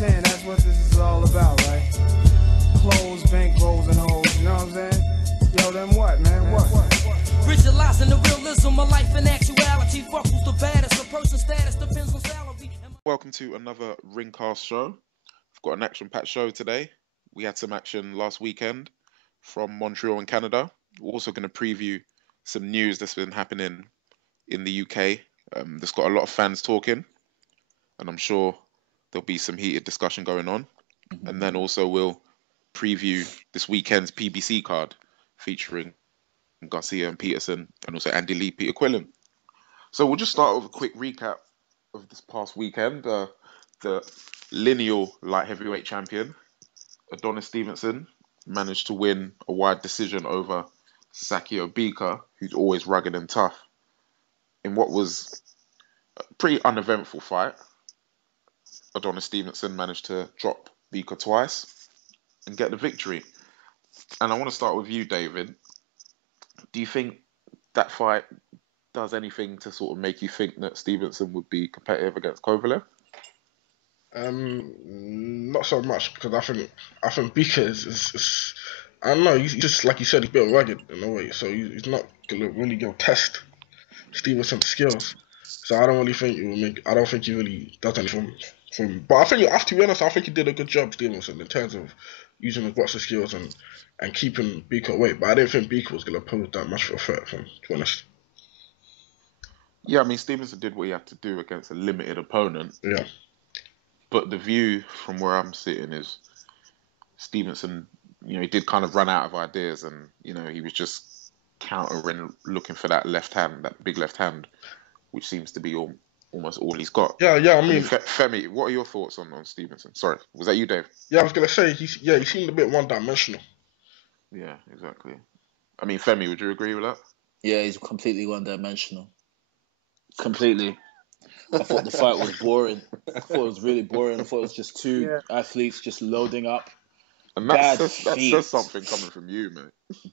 saying that's what this is all about, right? Clothes, bankrolls, and hoes, you know what I'm saying? Yo, then what, man? What? Visualizing the realism of life and actuality. Fuck who's the baddest, a person's status depends on salary. Welcome to another Ringcast show. We've got an action-packed show today. We had some action last weekend from Montreal and Canada. We're also going to preview some news that's been happening in the UK. There's got a lot of fans talking, and I'm sure there'll be some heated discussion going on. And then also we'll preview this weekend's PBC card featuring Garcia and Peterson, and also Andy Lee, Peter Qullin. So we'll just start with a quick recap of this past weekend. The lineal light heavyweight champion, Adonis Stevenson, managed to win a wide decision over Sakio Bika, who's always rugged and tough, in what was a pretty uneventful fight. Adonis Stevenson managed to drop Bika twice and get the victory. And I want to start with you, David. Do you think that fight does anything to sort of make you think that Stevenson would be competitive against Kovalev? Not so much, because I think Bika is I don't know. He's just, like you said, he's a bit rugged in a way, so he's not gonna really go test Stevenson's skills. So I don't really think it will make. I don't think he really does anything from him. But I think, to be honest, I think he did a good job, Stevenson, in terms of using his boxing skills and keeping Bika away. But I didn't think Bika was gonna pose that much of a threat, to be honest. Yeah, I mean, Stevenson did what he had to do against a limited opponent. Yeah. But the view from where I'm sitting is Stevenson, he did kind of run out of ideas, and, he was just countering, looking for that left hand, that big left hand, which seems to be almost all he's got. Yeah, I mean... Femi, what are your thoughts on Stevenson? Sorry, was that you, Dave? Yeah, I was going to say, he seemed a bit one-dimensional. Yeah, exactly. I mean, Femi, would you agree with that? Yeah, he's completely one-dimensional. Completely. I thought the fight was boring. I thought it was really boring. I thought it was just two athletes just loading up. And that says something coming from you, mate.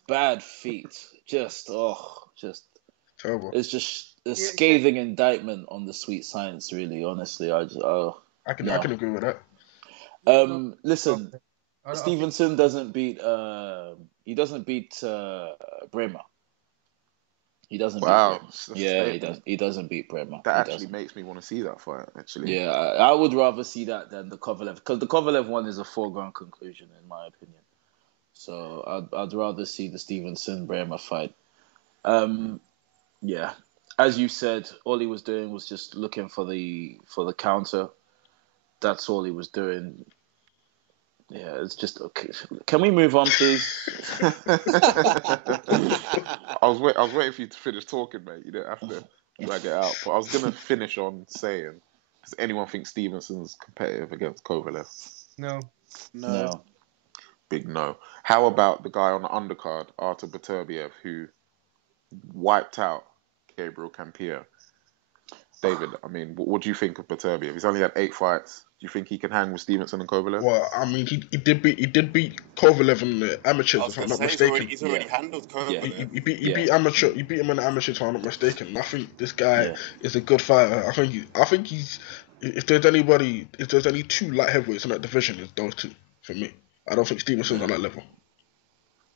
Bad feet. Just terrible. It's just a scathing indictment on the sweet science, really, honestly. I can agree with that. Listen, Stevenson doesn't beat Bremer. He doesn't beat Bremer. Yeah, he doesn't beat Bremer. That actually makes me want to see that fight, actually. Yeah, I would rather see that than the Kovalev, because the Kovalev one is a foregone conclusion, in my opinion. So I'd rather see the Stevenson-Bremer fight. Yeah, as you said, all he was doing was just looking for the counter. That's all he was doing. Yeah, it's just okay. Can we move on, please? I was waiting for you to finish talking, mate. You didn't have to drag it out. But I was gonna finish on saying, does anyone think Stevenson's competitive against Kovalev? No. Big no. How about the guy on the undercard, Artur Beterbiev, who wiped out Gabriel Campillo? David, I mean, what do you think of Beterbiev? He's only had 8 fights. Do you think he can hang with Stevenson and Kovalev? Well, I mean, he did beat Kovalev in the amateurs, if I'm not mistaken. He's already handled Kovalev. He beat him in the amateurs, if I'm not mistaken. I think this guy is a good fighter. I think he's if there's any 2 light heavyweights in that division, it's those 2 for me. I don't think Stevenson's on that level.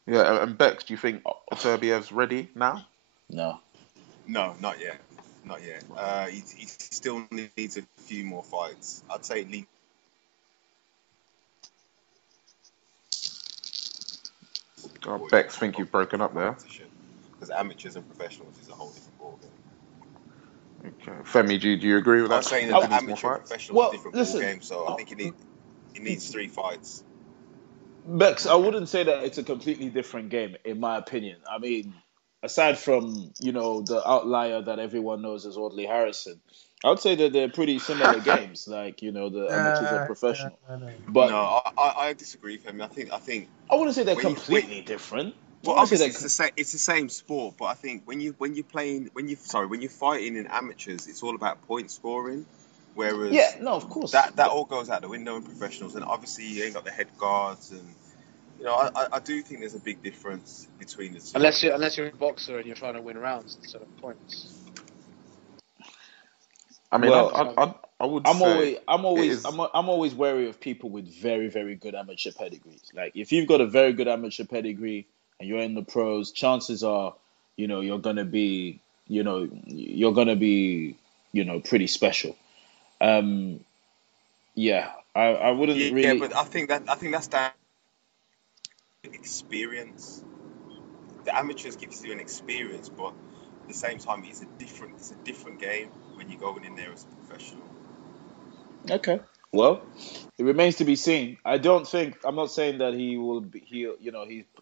Yeah, and Bex, do you think Beterbiev's ready now? No, not yet. Not yet. He still needs a few more fights. I'd say least. Bex, think you've broken up there. Because amateurs and professionals is a whole different ballgame. Okay, Femi, do you agree with that? I'm saying that the amateur and professional is a different ballgame, so I think he needs 3 fights. Bex, I wouldn't say that it's a completely different game, in my opinion. I mean, aside from, the outlier that everyone knows as Audley Harrison, I would say that they're pretty similar games, like, the amateurs and professional. But no, I disagree with him. I think I wouldn't say they're completely different. Well, obviously it's the same sport, but I think when you're fighting in amateurs, it's all about point scoring. Whereas of course that all goes out the window in professionals, and obviously you ain't got the head guards, and I do think there's a big difference between the two. Unless you're a boxer and you're trying to win rounds instead of points. I mean, I would I'm say always, is. I'm always wary of people with very, very good amateur pedigrees. Like if you've got a very good amateur pedigree and you're in the pros, chances are, you're gonna be, pretty special. Um, yeah, I wouldn't Yeah, really. but I think that's down to experience. The amateurs gives you an experience, but at the same time, it's a different game when you're going in there as a professional. Okay. Well, it remains to be seen. I'm not saying that he will be.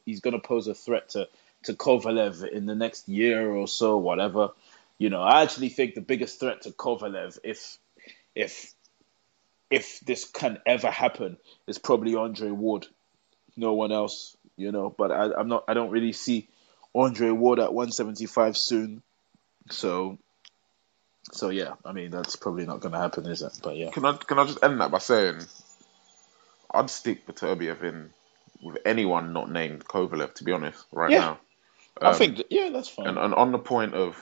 He's going to pose a threat to Kovalev in the next year or so, whatever. I actually think the biggest threat to Kovalev, if if this can ever happen, is probably Andre Ward. No one else. But I'm not. I don't really see Andre Ward at 175 soon. So yeah. I mean, that's probably not going to happen, is it? But yeah. Can I just end that by saying I'd stick Beterbiev in with anyone not named Kovalev, to be honest, right Yeah. now. I think. Yeah, that's fine. And on the point of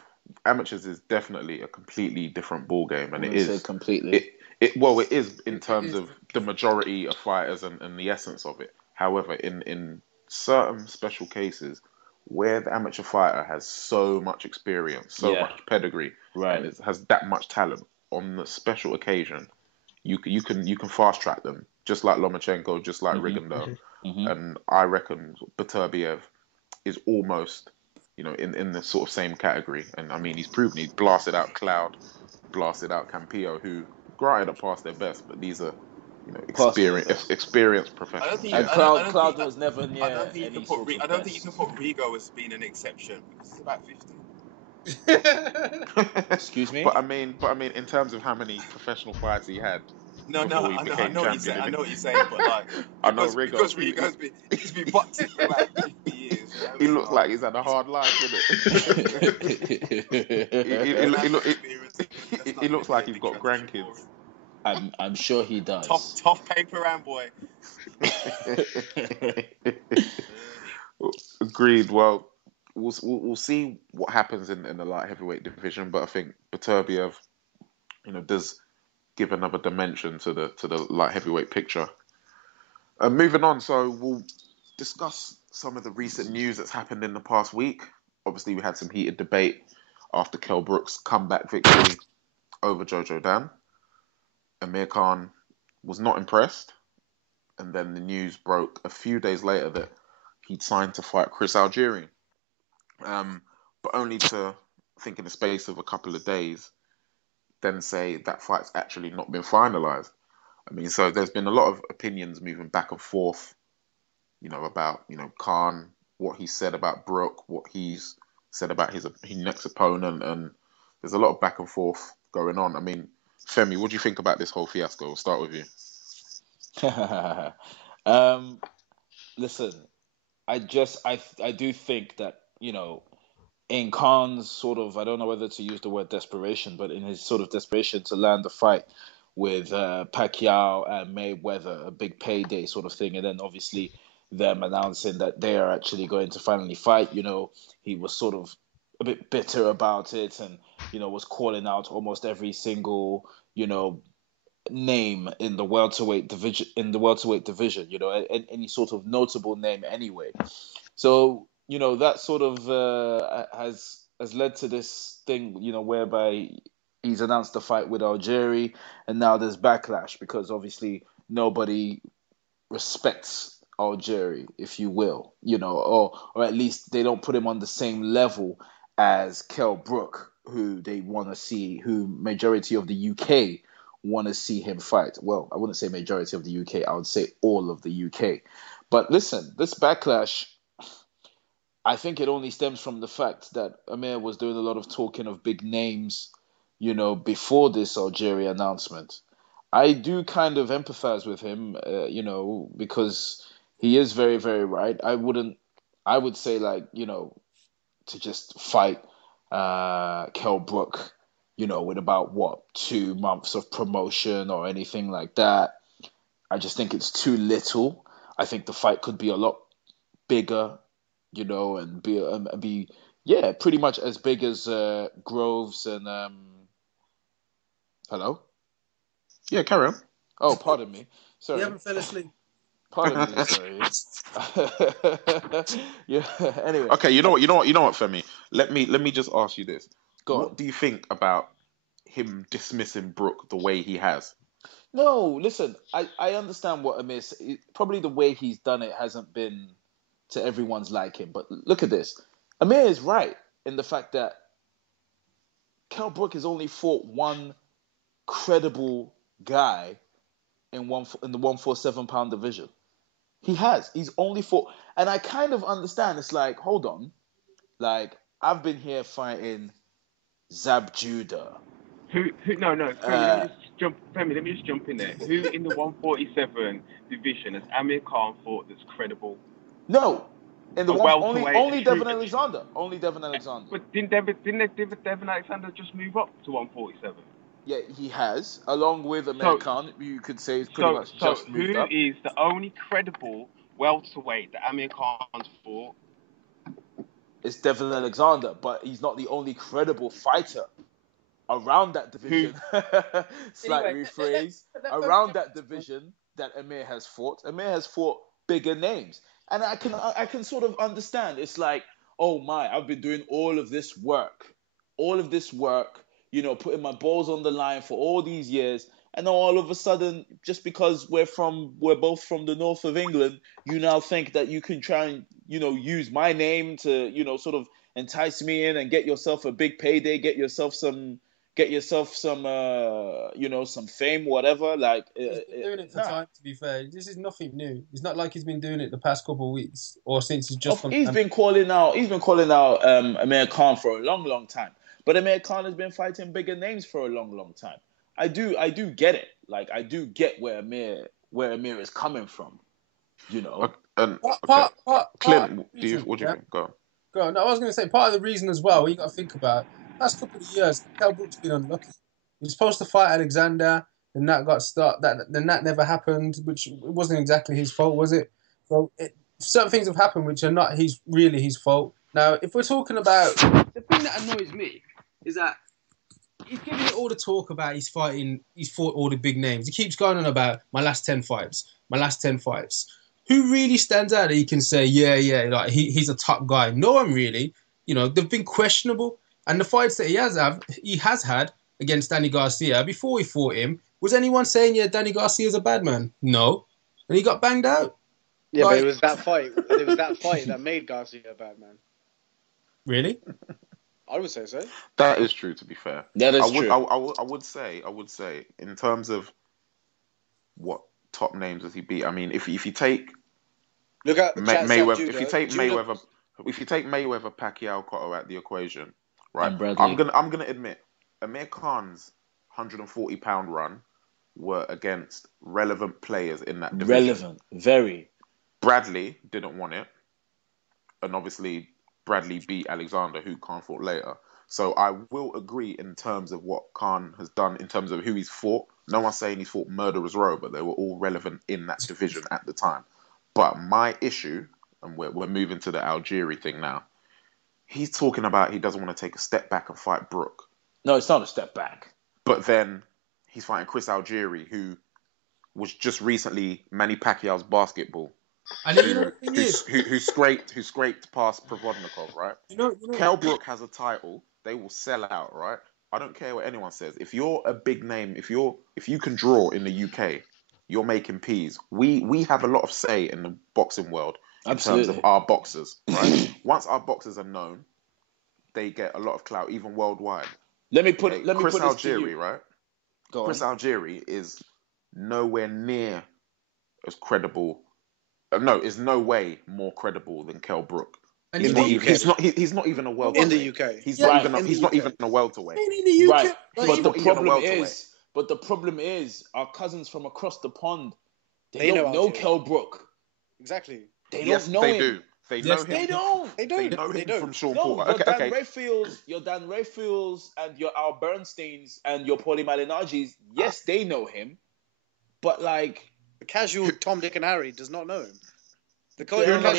amateurs is definitely a completely different ball game, and I it wouldn't say is completely. it is in terms is. of the majority of fighters and the essence of it. However, in certain special cases where the amateur fighter has so much experience, so Yeah. much pedigree, and Right. it has that much talent, on the special occasion, you can fast track them, just like Lomachenko, just like Mhm. Rigondeaux, Mhm. and I reckon Beterbiev is almost, in the sort of same category. And I mean, he's proven he's blasted out Cloud, blasted out Campillo, who granted are past their best, but these are, Past their best. experienced I don't professionals. think you, And Yeah. Cloud was never I don't near think you any can put sort I of don't think you can best. put Rigo as being an exception because he's about 50. Excuse me. but I mean, in terms of how many professional fights he had No, before he I became know what you're saying. champion, I know what you're saying, but like I know because Rigo. Rigo's been boxing for about 50 years, He So looks like like he's had a hard life, yeah, he, when he, that's he, experience, that's he not going to looks be like a he's big got transition for grandkids. him. I'm sure he does. Tough paper round boy. Agreed. Well, we'll see what happens in the light heavyweight division, but I think Beterbiev, does give another dimension to the light heavyweight picture. Moving on, so we'll discuss some of the recent news that's happened in the past week. Obviously, we had some heated debate after Kell Brook's comeback victory over Jojo Dan. Amir Khan was not impressed, and then the news broke a few days later that he'd signed to fight Chris Algieri. But only to think in the space of a couple of days, then say that fight's actually not been finalized. I mean, so there's been a lot of opinions moving back and forth, about, Khan, what he said about Brook, what he's said about his next opponent, and there's a lot of back and forth going on. I mean, Femi, what do you think about this whole fiasco? We'll start with you. um, Listen, I do think that in Khan's sort of, I don't know whether to use the word desperation, but in his sort of desperation to land the fight with Pacquiao and Mayweather, a big payday sort of thing, and then obviously them announcing that they are actually going to finally fight, he was sort of a bit bitter about it, and was calling out almost every single name in the welterweight division, any sort of notable name anyway. So that sort of has led to this thing, whereby he's announced the fight with Algieri, and now there's backlash because obviously nobody respects Algieri, if you will, or at least they don't put him on the same level as Kell Brook, who they want to see, who majority of the UK want to see him fight. Well, I wouldn't say majority of the UK, I would say all of the UK. But listen, this backlash, I think it only stems from the fact that Amir was doing a lot of talking of big names, before this Algeria announcement. I do kind of empathize with him, because he is very, very right. I would say like, to just fight Kell Brook, with about what, 2 months of promotion or anything like that. I just think it's too little. I think the fight could be a lot bigger, and be yeah, pretty much as big as Groves and hello. Yeah, carry on. Oh, pardon me. You Sorry. haven't fell asleep. Pardon me. Sorry. Yeah. Anyway. Okay, you know what, Femi? Let me just ask you this. Go on. What do you think about him dismissing Brook the way he has? No, listen. I understand what Amir's. Probably the way he's done it hasn't been to everyone's liking. But look at this. Amir is right in the fact that Kell Brook has only fought one credible guy in the 147-pound division. He has. He's only fought, and I kind of understand. It's like, hold on, like I've been here fighting Zab Judah. Who? No. Femi, let me just jump in there. Who in the 147 division has Amir Khan fought that's credible? No, in the only true, Devin Alexander. Only Devin Alexander. But didn't Devin Alexander just move up to 147? Yeah, he has, along with Amir Khan. You could say he's pretty much just moved up. Who is the only credible welterweight that Amir Khan's fought? It's Devin Alexander, but he's not the only credible fighter around that division. Slight rephrase. Around that division that Amir has fought. Amir has fought bigger names. And I can sort of understand. It's like, oh my, I've been doing all of this work, putting my balls on the line for all these years. And then all of a sudden, just because we're both from the north of England, you now think that you can try and, use my name to, sort of entice me in and get yourself a big payday, get yourself some some fame, whatever. Like, he's been doing it for time. To be fair, this is nothing new. It's not like he's been doing it the past couple of weeks or since he's just. He's been calling out Amir Khan for a long, long time. But Amir Khan has been fighting bigger names for a long, long time. I do get it. Like, I do get where Amir is coming from. Clint, what do you think? Go on. No, I was going to say part of the reason as well. What you got to think about. Last couple of years, Kell Brook's been unlucky. He was supposed to fight Alexander, then that got stopped. Then that never happened, which wasn't exactly his fault, was it? So certain things have happened which are not really his fault. Now, if we're talking about the thing that annoys me is that he's giving it all the talk about he's fought all the big names. He keeps going on about my last 10 fights. Who really stands out that he can say, like he's a top guy? No one really. They've been questionable. And the fights that he has had against Danny Garcia before he fought him, was anyone saying, Danny Garcia's a bad man? No. And he got banged out. Yeah, but it was that fight. That made Garcia a bad man. Really? I would say so. That is true, to be fair. That is true. I would say, in terms of what top names has he beat, I mean, if you take look at Mayweather, Judah, if you take Mayweather, Pacquiao, Cotto out the equation, right? And I'm gonna admit, Amir Khan's 140-pound run were against relevant players in that division. Relevant, very. Bradley didn't want it, and obviously Bradley beat Alexander, who Khan fought later. So I will agree in terms of what Khan has done in terms of who he's fought. No one's saying he's fought murderers row, but they were all relevant in that division at the time. But my issue, and we're moving to the Algieri thing now, he's talking about he doesn't want to take a step back and fight Brook. No, it's not a step back. But then he's fighting Chris Algieri, who was just recently Manny Pacquiao's basketball. And who scraped past Provodnikov, right? Kell Brook has a title. They will sell out, right? I don't care what anyone says. If you're a big name, if you can draw in the UK, you're making peas. We have a lot of say in the boxing world in terms of our boxers, right? Once our boxers are known, they get a lot of clout, even worldwide. Chris Algieri, right? Chris Algieri is nowhere near as credible. No, is no way more credible than Kell Brook. And in the UK, he's not even a welterweight. In the UK, he's not even a welterweight. In the UK, right? But the problem is, our cousins from across the pond, they don't know Kell Brook. Exactly. They don't know him. They know him. They don't. They know him from Sean No, Porter. Your Dan Rayfields and your Al Bernsteins and your Paulie Malignaggi's, yes, they know him, but like the casual Tom, Dick, and Harry does not know him. The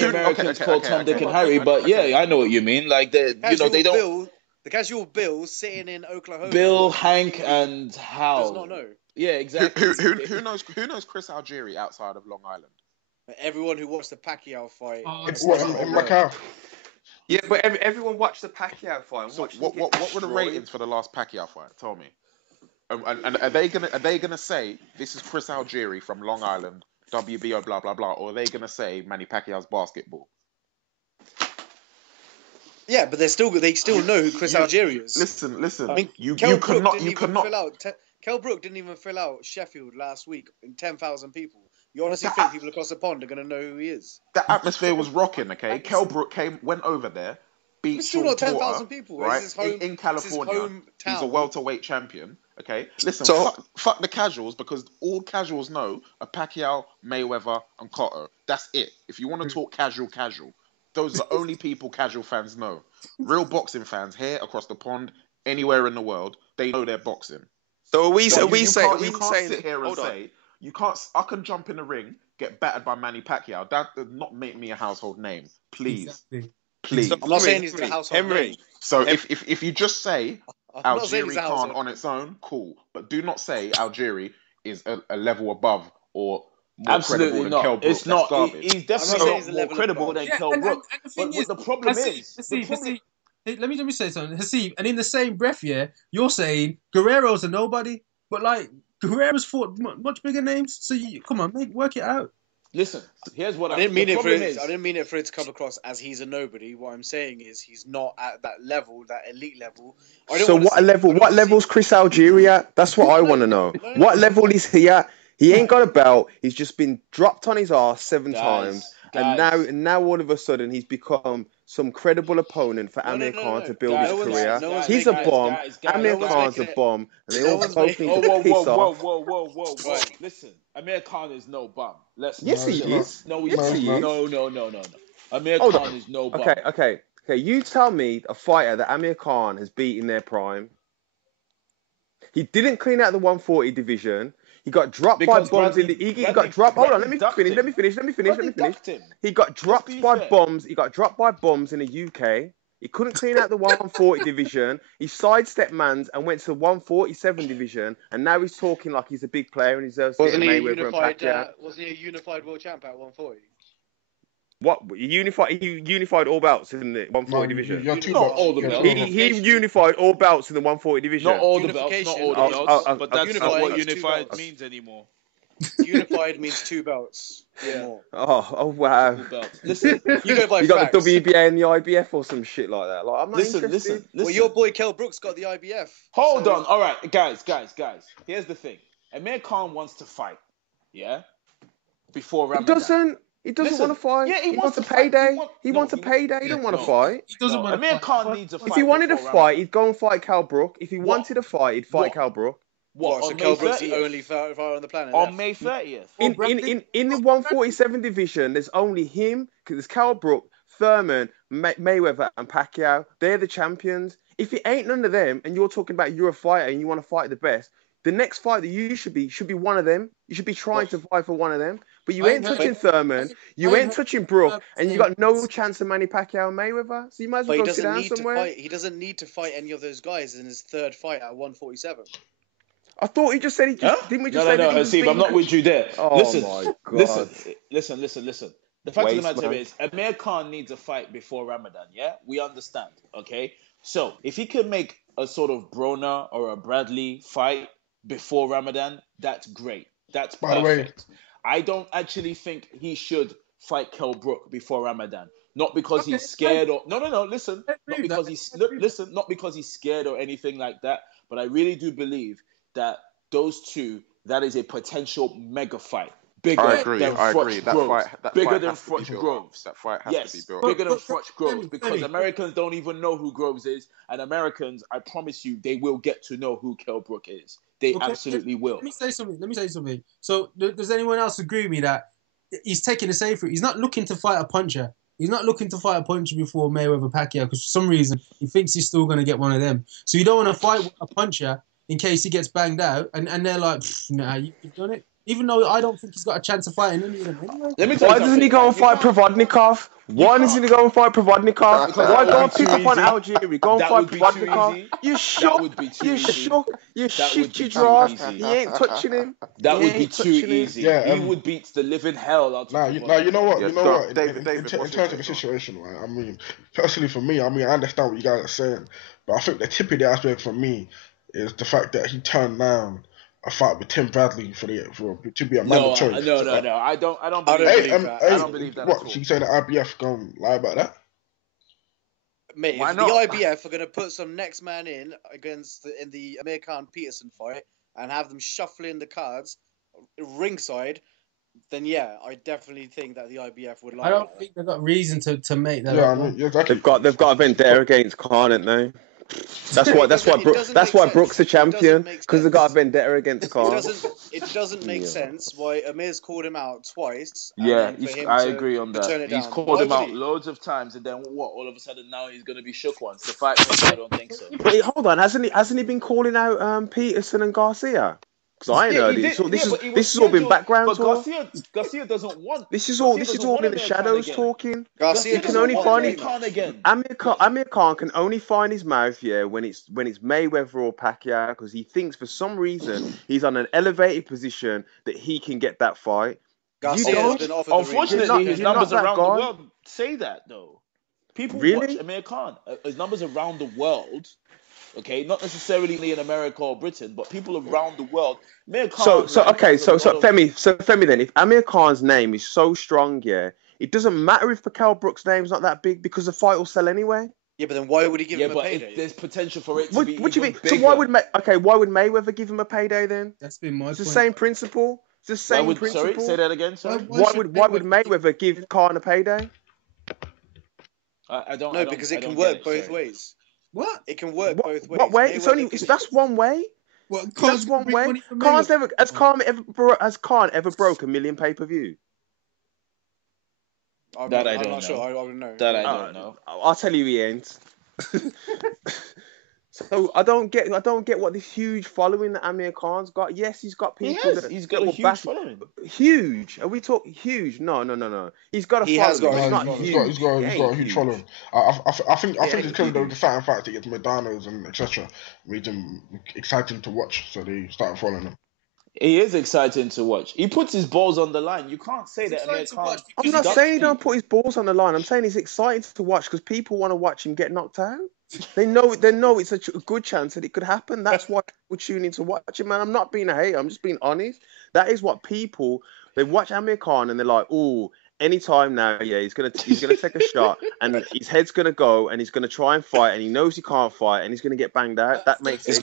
Americans call Tom, Dick, and Harry, but yeah, I know what you mean. Like they don't. The casual Bill sitting in Oklahoma. Bill, Hank, and Hal does not know. Yeah, exactly. Who knows Chris Algieri outside of Long Island? Everyone who watched the Pacquiao fight. What in Macau? Yeah, but everyone watched the Pacquiao fight. And So watched him what get were the destroyed. ratings for the last Pacquiao fight? Tell me. And are they gonna say this is Chris Algieri from Long Island, WBO blah blah blah, or are they gonna say Manny Pacquiao's basketball? Yeah, but they still know who Chris Algieri is. Listen. I mean, you Kell could Brook not. Kell Brook didn't even fill out Sheffield last week in 10,000 people. You honestly think people across the pond are going to know who he is? The atmosphere was rocking, okay? Kell Brook went over there, beat It's still not Sean 10,000 Porter, people. right? It's his home, in California, he's a welterweight champion, okay? Listen, fuck the casuals, because all casuals know are Pacquiao, Mayweather, and Cotto. That's it. If you want to talk casual, those are the only people casual fans know. Real boxing fans here, across the pond, anywhere in the world, they know their boxing. So you can't sit here and say, you can't. I can jump in the ring, get battered by Manny Pacquiao. That does not make me a household name. Please, Exactly. please. I'm not saying he's a household name. So if you just say I'm not saying he's Algieri a household Khan on its own, cool. But do not say Algieri is a level above or more Absolutely credible than not. Kell Brook. It's not. That's garbage. He's definitely not more credible than Kell Brook. And But the problem is, Haseeb, let me say something. Haseeb, and in the same breath, you're saying Guerrero's a nobody, but like Guerrero's fought much bigger names. So come on, work it out. Listen, here's what I didn't mean it for it to come across as he's a nobody. What I'm saying is he's not at that level, that elite level. So what level's Chris Algieri at? That's what I want to know. What level is he at? He ain't got a belt. He's just been dropped on his ass 7 times, and now all of a sudden he's become some credible opponent for Amir Khan to build his career. He's a bomb. Amir Khan's a bomb, and they all both need to piss off. Whoa. Listen, Amir Khan is no bum. Yes, he is. No, he is. No. Amir Khan is no bum. Okay. You tell me a fighter that Amir Khan has beat in their prime. He didn't clean out the 140 division. He got dropped by bombs in the. He got dropped. Hold on, let me finish. He got dropped by bombs. He got dropped by bombs in the UK. He couldn't clean out the 140 division. He sidestepped mans and went to the 147 division. And now he's talking like he's a big player and he's Wasn't he a unified world champ at 140? What? He unified all belts in the 140 division. Not all the belts. He unified all belts in the 140 division. Not all the belts. Not all the belts. But that's not what unified means anymore. Unified means 2 belts. Yeah. Oh wow. Listen, you got the WBA and the IBF or some shit like that. Like I'm not interested. Listen. Well, your boy Kell Brook's got the IBF. Hold on. All right, guys. Here's the thing. Amir Khan wants to fight. Yeah. Before Ramadan. He doesn't want to fight. Yeah, he wants a payday. He wants a payday. He doesn't want to fight. He doesn't want to fight. Amir Khan needs a fight. If he wanted to fight, he'd go and fight Kell Brook. If he wanted to fight, he'd fight Kell Brook. What? So Kell Brook's the only fighter on the planet on May 30th. In the 147 division, there's only him. Because there's Kell Brook, Thurman, Mayweather, and Pacquiao. They're the champions. If it ain't none of them, and you're talking about you're a fighter and you want to fight the best, the next fight that you should be one of them. You should be trying to fight for one of them. But you ain't touching Thurman, you ain't touching Brook, and you got no chance of Manny Pacquiao and Mayweather. So you might as well go sit down somewhere. He doesn't need to fight any of those guys in his 3rd fight at 147. I thought he just said didn't we just say that he was Haseeb, I'm not with you there. Oh listen, my God. Listen. The fact of the matter is, Amir Khan needs a fight before Ramadan, yeah? We understand, okay? So, if he can make a sort of Broner or a Bradley fight before Ramadan, that's great. That's perfect. By the way, I don't actually think he should fight Kell Brook before Ramadan. Not because he's scared or... No, listen. Not because he's scared or anything like that. But I really do believe that those two, that is a potential mega fight. Bigger I agree. That fight than Froch Groves. That fight has to be built. Bigger than Froch Groves, because Americans don't even know who Groves is, and Americans, I promise you, they will get to know who Kell Brook is. They absolutely will. Let me say something. So, does anyone else agree with me that he's taking a safe route? He's not looking to fight a puncher. He's not looking to fight a puncher before Mayweather Pacquiao, because for some reason he thinks he's still going to get one of them. So you don't want to fight a puncher in case he gets banged out, and they're like, nah, you've done it. Even though I don't think he's got a chance of fighting any of them anyway. Let me tell you Why doesn't he go and fight Provodnikov? Why doesn't he go and fight Provodnikov? Because Why that go would and be pick too up on easy. Algieri? Go and That fight would be too Provodnikov. easy. You That shook. would be too You easy. shook. You That would shift be your too draft. easy. He ain't touching him. That He would be ain't too touching him. easy. Yeah, He would beat the living hell out of Nah, you know what? Yeah, You know what? David, In what's terms your of the take on it? situation, right? I mean, personally for me, I understand what you guys are saying, but I think the tip of the iceberg for me is the fact that he turned down a fight with Tim Bradley to be a mandatory. No. I don't I don't believe believe that. that. I don't believe that at What? all. So you saying the IBF gonna lie about that? Mate, Why if not? the IBF are going to put some next man in in the Amir Khan Peterson fight and have them shuffling the cards ringside, then yeah, I definitely think that the IBF would lie. I don't about think they've got reason to make that. Yeah, I up. mean, exactly. They've got a vendetta against Khan, haven't they? That's why It doesn't Brook's a make sense. champion, It doesn't make because they've got a sense. vendetta against Khan. It doesn't make Yeah. sense why Amir's called him out twice. Yeah, and then for him I to, agree on to that. turn it He's down. called Why him would out he? loads of times, and then what? All of a sudden now he's going to be shook once the fight comes. I don't think so. But hold on, hasn't he been calling out Peterson and Garcia? Because I ain't Yeah, heard he it. did. So Yeah, but he this was has all been scheduled. background But talk. Garcia doesn't want. This is Garcia all doesn't want in the Amir Khan shadows again. talking. Garcia He can doesn't only want find the it. Khan again. Amir Khan can only find his mouth, when it's Mayweather or Pacquiao, because he thinks for some reason he's on an elevated position that he can get that fight. Garcia has been offered the Unfortunately, his You're numbers not that around the guy. world say that though. People Really? watch Amir Khan. His numbers around the world. Okay, not necessarily in America or Britain, but people around the world. Amir Khan. So Femi, then, if Amir Khan's name is so strong, it doesn't matter if Mikhail Brook's name's not that big because the fight will sell anyway. Yeah, but then why would he give him a but payday? there's potential for it to What be do you even mean? bigger. So why would Mayweather give him a payday then? That's been my It's point. the same principle. It's the same principle. Sorry, say that again. Sorry. Why would Mayweather give Khan a payday? I don't. No, I don't, because I it can don't work get it, both sorry. ways. What? It can work both ways. What way? That's one way. What? That's one way. Has Khan ever broke 1 million pay-per-view? I'm That I not don't know. sure. I don't know. That I don't know. I'll tell you he ain't. So I don't get what this huge following that Amir Khan's got. Yes, he's got people He's got a will huge back following. Huge. Are we talking huge? No. He's got a He following. has got a It's huge not following. huge. He's got a huge following. I think Yeah, it's because of the huge. certain facts against McDonald's and etc. made them exciting to watch, so they started following him. He is exciting to watch. He puts his balls on the line. You can't say that Amir Khan. I'm not saying he don't put his balls on the line. I'm saying he's exciting to watch because people want to watch him get knocked out. They know it's a good chance that it could happen. That's why people tune in to watch him, man. I'm not being a hater. I'm just being honest. That is what they watch Amir Khan and they're like, oh, anytime now, he's gonna take a shot and his head's gonna go and he's gonna try and fight and he knows he can't fight and he's gonna get banged out. That makes it exciting.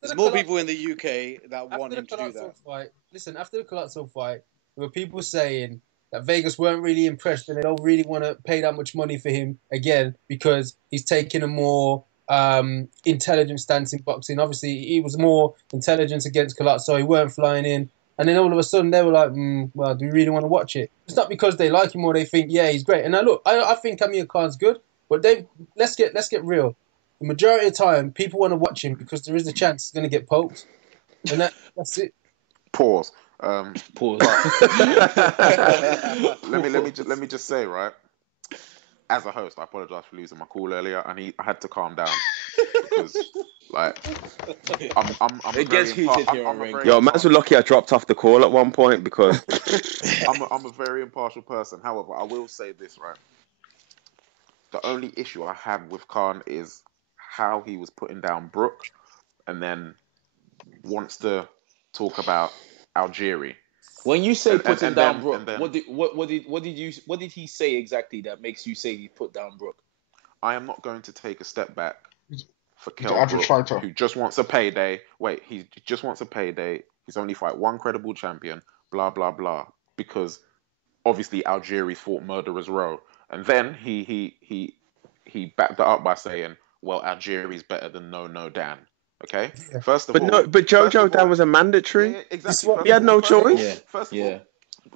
There's more people in the UK that want him to do that. After the Colazzo fight, there were people saying that Vegas weren't really impressed and they don't really want to pay that much money for him again because he's taking a more intelligent stance in boxing. Obviously, he was more intelligent against Colazzo. He weren't flying in. And then all of a sudden they were like, well, do we really want to watch it? It's not because they like him or they think, yeah, he's great. And now look, I think Amir Khan's good, but let's get real. The majority of the time, people want to watch him because there is a chance he's going to get poked. And that's it. Pause. Pause. let me just say, right. As a host, I apologize for losing my call earlier. I had to calm down because, like, I'm it gets heated here already. Yo, man's lucky I dropped off the call at one point because I'm a very impartial person. However, I will say this, right. The only issue I have with Khan is how he was putting down Brook, and then wants to talk about Algieri. When you say putting down Brook, then, what did he say exactly that makes you say he put down Brook? I am not going to take a step back for The Kell average Brook, fighter who just wants a payday. Wait, he just wants a payday. He's only fight one credible champion. Blah blah blah. Because obviously Algieri fought Murderers Row, and then he backed that up by saying, "Well, Algieri's better than No Dan." Okay. First of all, but Jojo Dan was a mandatory. Yeah, exactly. He had no choice. First of all,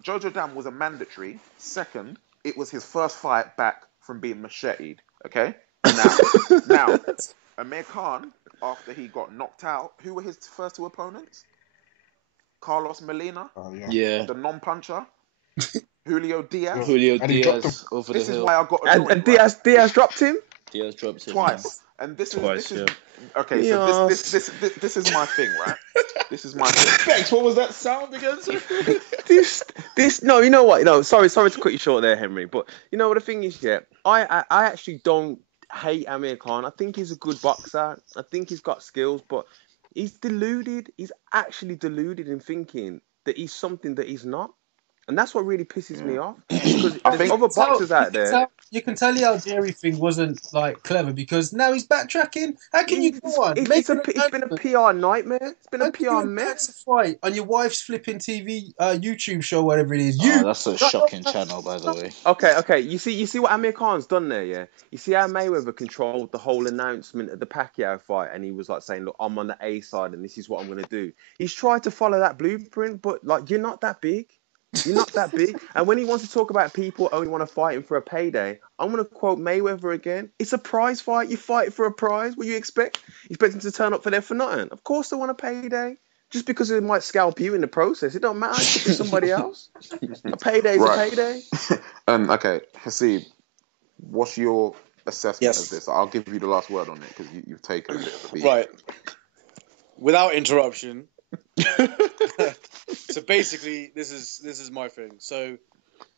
Jojo Dan was a mandatory. Second, it was his first fight back from being macheted. Okay. Now, Amir Khan, after he got knocked out, who were his first two opponents? Carlos Molina, Yeah. the non-puncher, Julio Diaz. Julio And he dropped Diaz over This the is hill. why I got annoyed. And Diaz dropped him Diaz dropped him twice. And this Twice, is yeah. okay. So this is my thing, right? This is my thing. Bex, what was that sound again? this no, you know what? No, sorry to cut you short there, Henry. But you know what the thing is, yeah, I actually don't hate Amir Khan. I think he's a good boxer. I think he's got skills, but he's deluded. He's actually deluded in thinking that he's something that he's not. And that's what really pisses me off. Because there's other boxers out there. You can tell the Algeria thing wasn't like clever because now he's backtracking. How can you go on? It's been a PR nightmare. It's been a PR mess. Fight on your wife's flipping TV, YouTube show, whatever it is. That's a shocking channel, by the way. Okay. You see what Amir Khan's done there, yeah? You see how Mayweather controlled the whole announcement of the Pacquiao fight, and he was like saying, "Look, I'm on the A side, and this is what I'm going to do." He's tried to follow that blueprint, but like, you're not that big. You're not that big. And when he wants to talk about people only want to fight him for a payday, I'm going to quote Mayweather again. It's a prize fight. You fight for a prize. What do you expect? You expect them to turn up for there for nothing? Of course they want a payday. Just because it might scalp you in the process, it don't matter. It could be somebody else. A payday's a payday. Okay, Haseeb, what's your assessment of this? I'll give you the last word on it because you've taken a bit of a beat. Right. Without interruption. So basically, this is my thing. So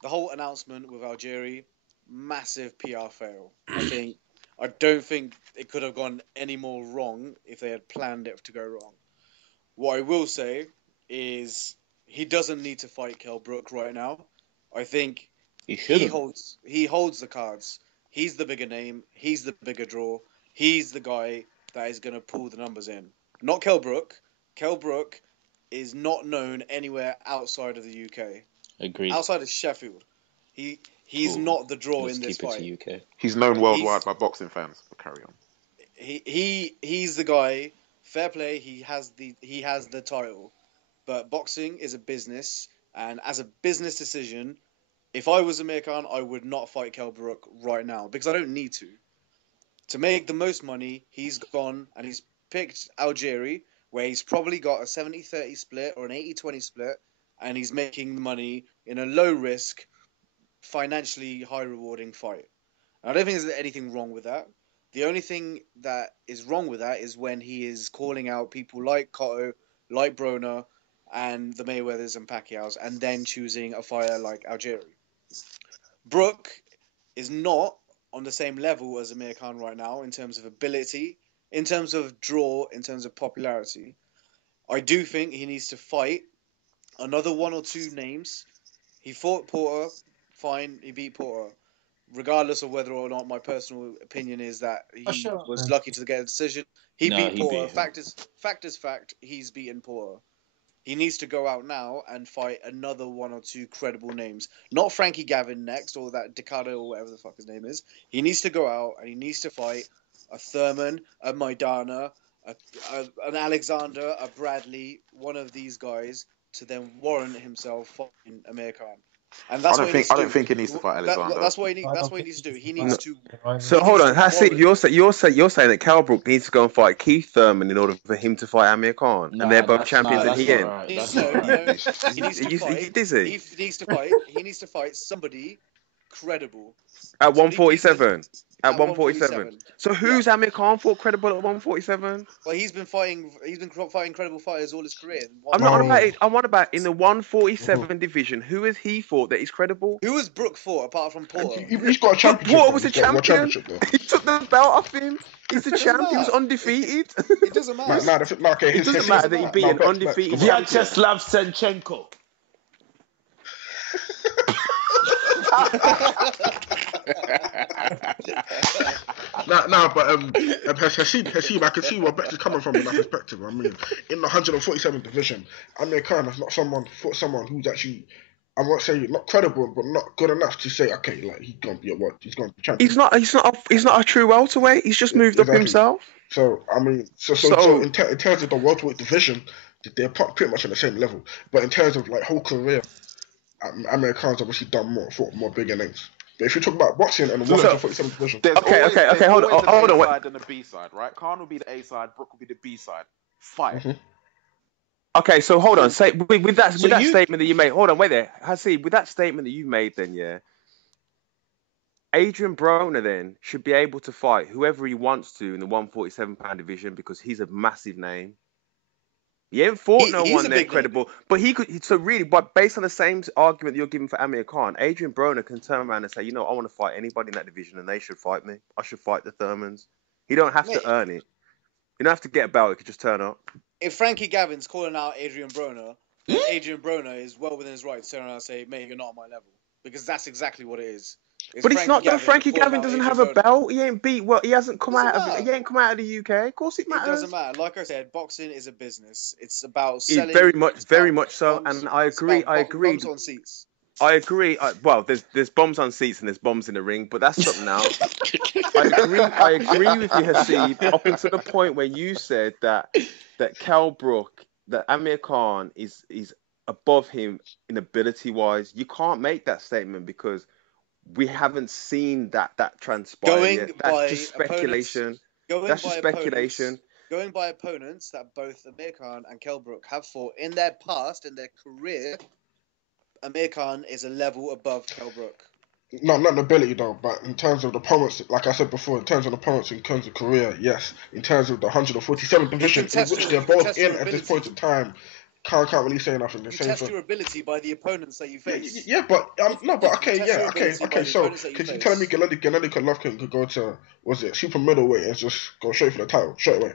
the whole announcement with Algeria, massive PR fail. I don't think it could have gone any more wrong if they had planned it to go wrong. What I will say is he doesn't need to fight Kell Brook right now. I think he holds the cards. He's the bigger name. He's the bigger draw. He's the guy that is going to pull the numbers in. Not Kell Brook. Kell Brook is not known anywhere outside of the UK. Agreed. Outside of Sheffield. He's not the draw in this fight. Keep it to UK. He's known worldwide by boxing fans. But carry on. He's the guy. Fair play. He has the title, but boxing is a business, and as a business decision, if I was Amir Khan, I would not fight Kell Brook right now because I don't need to. To make the most money, he's gone and he's picked Algeria, where he's probably got a 70-30 split or an 80-20 split, and he's making the money in a low-risk, financially high-rewarding fight. I don't think there's anything wrong with that. The only thing that is wrong with that is when he is calling out people like Cotto, like Broner, and the Mayweathers and Pacquiao's, and then choosing a fighter like Algeria. Brook is not on the same level as Amir Khan right now in terms of ability, in terms of draw, in terms of popularity. I do think he needs to fight another one or two names. He fought Porter, fine, he beat Porter. Regardless of whether or not my personal opinion is that he was lucky to get a decision. He beat Porter. Fact is fact, he's beaten Porter. He needs to go out now and fight another one or two credible names. Not Frankie Gavin next, or that Decado, or whatever the fuck his name is. He needs to go out and he needs to fight a Thurman, a Maidana, an Alexander, a Bradley, one of these guys, to then warrant himself fighting Amir Khan. And that's I don't think he needs to fight Alexander. That's what he needs to do. He needs to. So hold on, Haseeb, you're saying that Kell Brook needs to go and fight Keith Thurman in order for him to fight Amir Khan, and they're both champions, and he ain't. He needs to fight somebody credible at 147. At 147. So who's Amir Khan fought credible at 147? Well, he's been fighting credible fighters all his career. I'm not on about it. I'm on about in the 147 division. Who has he fought that is credible? Who has Brook fought apart from Porter? He's got a championship. Porter was a champion. He took the belt off him. He's a champ. He was undefeated. It doesn't matter. It doesn't matter that he beat an undefeated champion. Vyacheslav Senchenko. But Haseeb, I can see where Bex is coming from in that perspective. I mean, in the 147 division, Amir Khan has not someone who's actually, I won't say not credible, but not good enough to say, okay, like he's gonna be he's gonna be champion. He's not a true welterweight. He's just moved up himself. So I mean, so in terms of the welterweight division, they're pretty much on the same level. But in terms of like whole career, Amir Khan's obviously done more, fought more bigger names. But if you talk about boxing and the 147 division, okay, hold on. A side and the B side, right? Khan will be the A side, Brook will be the B side. Fight. Mm-hmm. Okay, so hold on. Say with that you- statement that you made. Hold on, wait there. Hasib, with that statement that you made, then Adrian Broner then should be able to fight whoever he wants to in the 147-pound division because he's a massive name. He ain't fought no He's one a there big credible, but he could. So really, but based on the same argument that you're giving for Amir Khan, Adrian Broner can turn around and say, I want to fight anybody in that division, and they should fight me. I should fight the Thurmans. He don't have Mate. to earn it. You don't have to get a belt. He could just turn up. If Frankie Gavin's calling out Adrian Broner, then Adrian Broner is well within his right to turn around and say, mate, you're not on my level. Because that's exactly what it is. But it's not that Frankie Gavin doesn't have a belt. He ain't beat. Well, he hasn't come out of. He ain't come out of the UK. Of course, it matters. It doesn't matter. Like I said, boxing is a business. It's about selling. Very much so. And I agree. Bums on seats. I agree. Well, there's bombs on seats and there's bombs in the ring, but that's something else. I agree with you, Hasib, up until the point where you said that Kell Brook, that Amir Khan is above him in ability wise. You can't make that statement because we haven't seen that transpire yet. That's just speculation. That's just speculation. Going by opponents that both Amir Khan and Kell Brook have fought in their past, in their career, Amir Khan is a level above Kell Brook. No, not in ability though, but in terms of the opponents, like I said before, in terms of the opponents, in terms of career, yes. In terms of the 147 division, in which they're both in at this point in time, can't really say nothing. You test your ability by the opponents that you face. Yeah, but okay. So, because you're telling me Gennady Golovkin could go to, was it super middleweight and just go straight for the title straight away?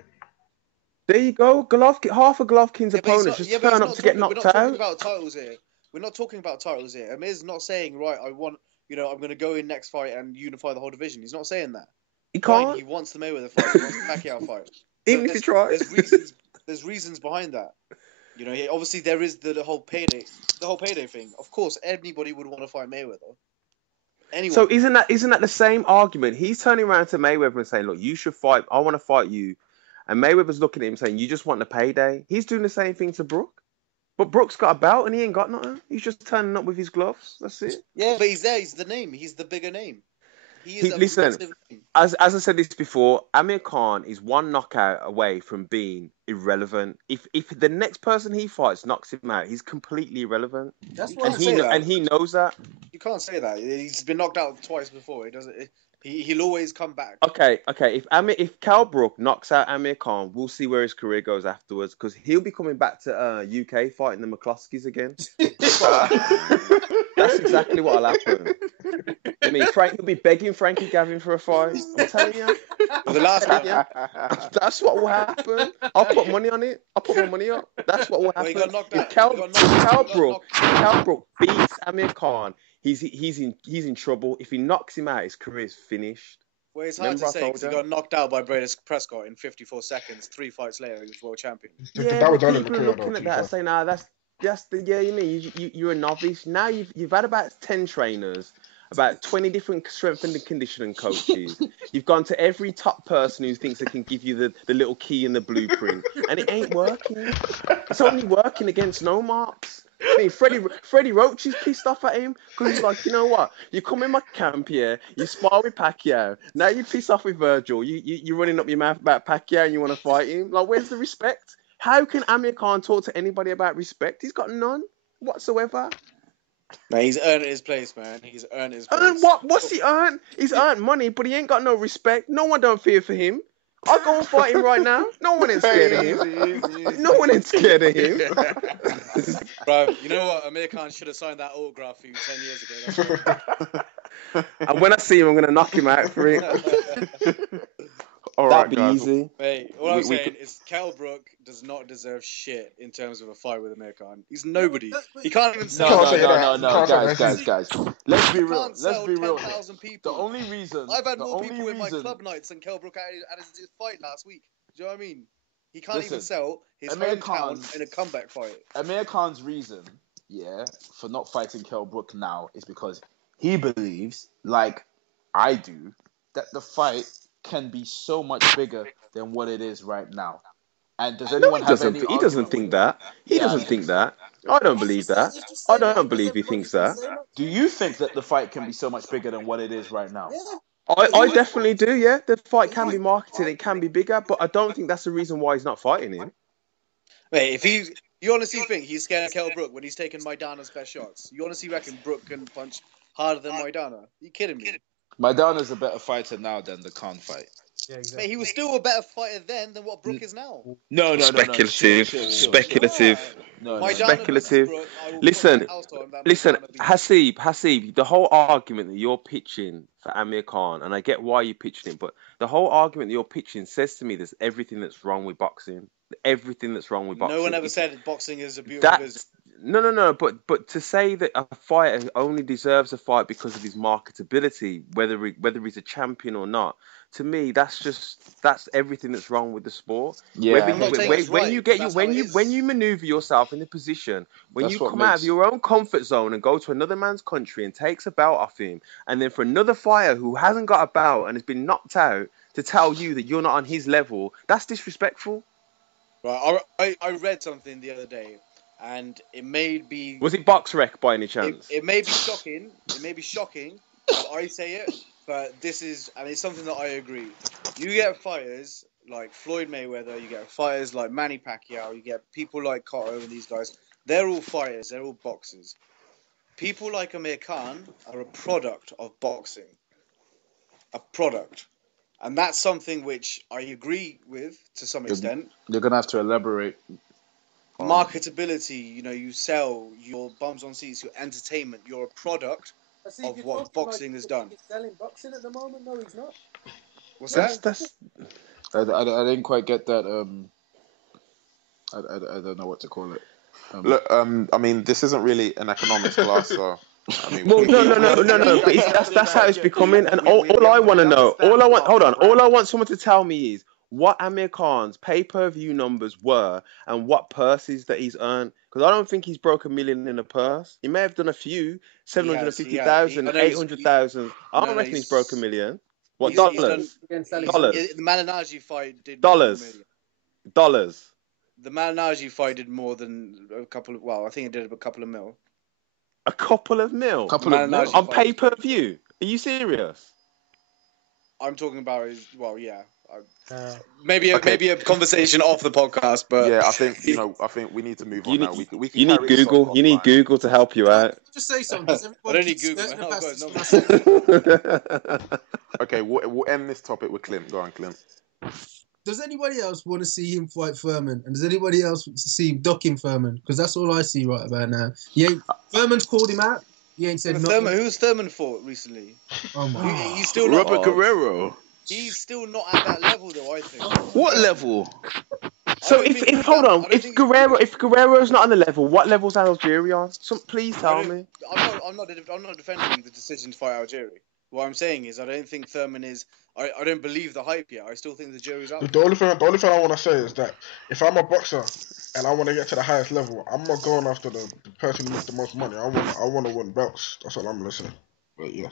There you go. Golovkin, half of Golovkin's opponents just turn up to get knocked out. We're not talking about titles here. We're not talking about titles here. Amir's not saying, right, I'm going to go in next fight and unify the whole division. He's not saying that. He can't. Right, he wants the Mayweather fight. He wants the Pacquiao fight. Even if he tries. There's reasons behind that. Obviously there is the whole payday thing. Of course, anybody would want to fight Mayweather. Anyone. So isn't that the same argument? He's turning around to Mayweather and saying, look, you should fight. I want to fight you. And Mayweather's looking at him saying, you just want the payday. He's doing the same thing to Brook. But Brook's got a belt and he ain't got nothing. He's just turning up with his gloves. That's it. Yeah, but he's there. He's the name. He's the bigger name. Listen, as I said this before, Amir Khan is one knockout away from being irrelevant. If the next person he fights knocks him out, he's completely irrelevant. That's why and he knows that. You can't say that. He's been knocked out twice before. He doesn't. He'll always come back. Okay. If Kell Brook knocks out Amir Khan, we'll see where his career goes afterwards because he'll be coming back to UK fighting the McCloskeys again. That's exactly what'll happen. I mean, he'll be begging Frankie Gavin for a fight. I'm telling you. That's what will happen. I'll put money on it. I'll put my money up. That's what will happen. If Kell Brook beats Amir Khan, he's in trouble. If he knocks him out, his career's finished. Well, it's hard to say because he got knocked out by Brady Prescott in 54 seconds. 3 fights later, he was world champion. Yeah, that was people are looking at that and saying, "Nah, that's you mean you're a novice. Now you've had about 10 trainers, about 20 different strength and conditioning coaches. You've gone to every top person who thinks they can give you the little key and the blueprint, and it ain't working. It's only working against no marks." I mean, Freddie Roach is pissed off at him because he's like, you know what? You come in my camp here, you spar with Pacquiao. Now you piss off with Virgil. You're running up your mouth about Pacquiao and you want to fight him. Like, where's the respect? How can Amir Khan talk to anybody about respect? He's got none whatsoever. Man, he's earned his place, man. He's earned his place. Earned what? What's he earned? He's earned money, but he ain't got no respect. No one don't fear for him. I'll go and fight him right now. No one ain't scared of him. No one ain't scared of him. Bro, you know what? Amir Khan should have signed that autograph for you 10 years ago. That's right. And when I see him, I'm going to knock him out for it. All right, That'd be guys. easy. Mate, all I'm saying is Kell Brook does not deserve shit in terms of a fight with Amir Khan. He's nobody. He can't even sell. No, guys. Let's be real. Let's be real. 10,000 people. The only reason I've had more people in my club nights than Kell Brook at his fight last week. Do you know what I mean? He can't even sell his hometown in a comeback fight. Amir Khan's reason, for not fighting Kell Brook now is because he believes, like I do, that the fight can be so much bigger than what it is right now. And does anyone have any He doesn't think that. He doesn't think that. I don't believe that. I don't believe he thinks that. Do you think that the fight can be so much bigger than what it is right now? I definitely do, yeah. The fight can be marketed, it can be bigger, but I don't think that's the reason why he's not fighting him. Mate, if You honestly think he's scared of Kell Brook when he's taking Maidana's best shots? You honestly reckon Brook can punch harder than Maidana? Are you kidding me? Maidana's a better fighter now than the Khan fight. Yeah, exactly. Mate, he was still a better fighter then than what Brook is now. No. Speculative. Speculative. No. Maidana versus Speculative. Brook, I will Listen, put my house on that Listen, Maidana beat. Hasib, the whole argument that you're pitching for Amir Khan, and I get why you're pitching it, but the whole argument that you're pitching says to me there's everything that's wrong with boxing. Everything that's wrong with boxing. No one ever said boxing is a beautiful business. No. But to say that a fighter only deserves a fight because of his marketability, whether he's a champion or not, to me that's everything that's wrong with the sport. Yeah. When you maneuver yourself in the position, when you come out of your own comfort zone and go to another man's country and takes a belt off him, and then for another fighter who hasn't got a belt and has been knocked out to tell you that you're not on his level, that's disrespectful. Right, I read something the other day, and it may be... Was it Box Rec by any chance? It may be shocking. It may be shocking that I say it, but this is... And it's something that I agree. You get fighters like Floyd Mayweather, you get fighters like Manny Pacquiao, you get people like Cotto and these guys. They're all fighters. They're all boxers. People like Amir Khan are a product of boxing. A product. And that's something which I agree with to some extent. You're going to have to elaborate. Marketability, you sell your bums on seats, your entertainment, you're a product of what boxing has done. He's selling boxing at the moment? No, he's not. What's that? I didn't quite get that. I don't know what to call it. Look, I mean, this isn't really an economics class, so... I mean, well, no. But that's how it's becoming. And all I want to know, all I want someone to tell me is what Amir Khan's pay-per-view numbers were and what purses that he's earned. Because I don't think he's broke $1 million in a purse. He may have done a few, 750,000, 800,000. I don't reckon he's broke $1 million. What, dollars? The Mananaji fight did dollars. The Mananaji fight did more than a couple of... Well, I think it did a couple of mil. A couple of mil? On pay-per-view? Are you serious? I'm talking about his... Well, yeah. Maybe a conversation off the podcast, but... Yeah, I think we need to move on now. We can you need Google. You need Google to help you out. Just say something. I don't need Google. Okay, we'll end this topic with Clint. Go on, Clint. Does anybody else want to see him fight Thurman? And does anybody else see him ducking Thurman? Because that's all I see right about now. Thurman's called him out. He ain't said nothing. Who's Thurman fought recently? Oh my God. He's still not... Robert Guerrero. He's still not at that level, though, I think. What level? So if Guerrero's not on the level, what level's Algeria on? Please tell me. I'm not defending the decision to fight Algeria. What I'm saying is I don't think Thurman is... I don't believe the hype yet. I still think the jury's out. The only thing I want to say is that if I'm a boxer and I want to get to the highest level, I'm not going after the person who makes the most money. I want to win belts. That's all I'm going to say. But yeah.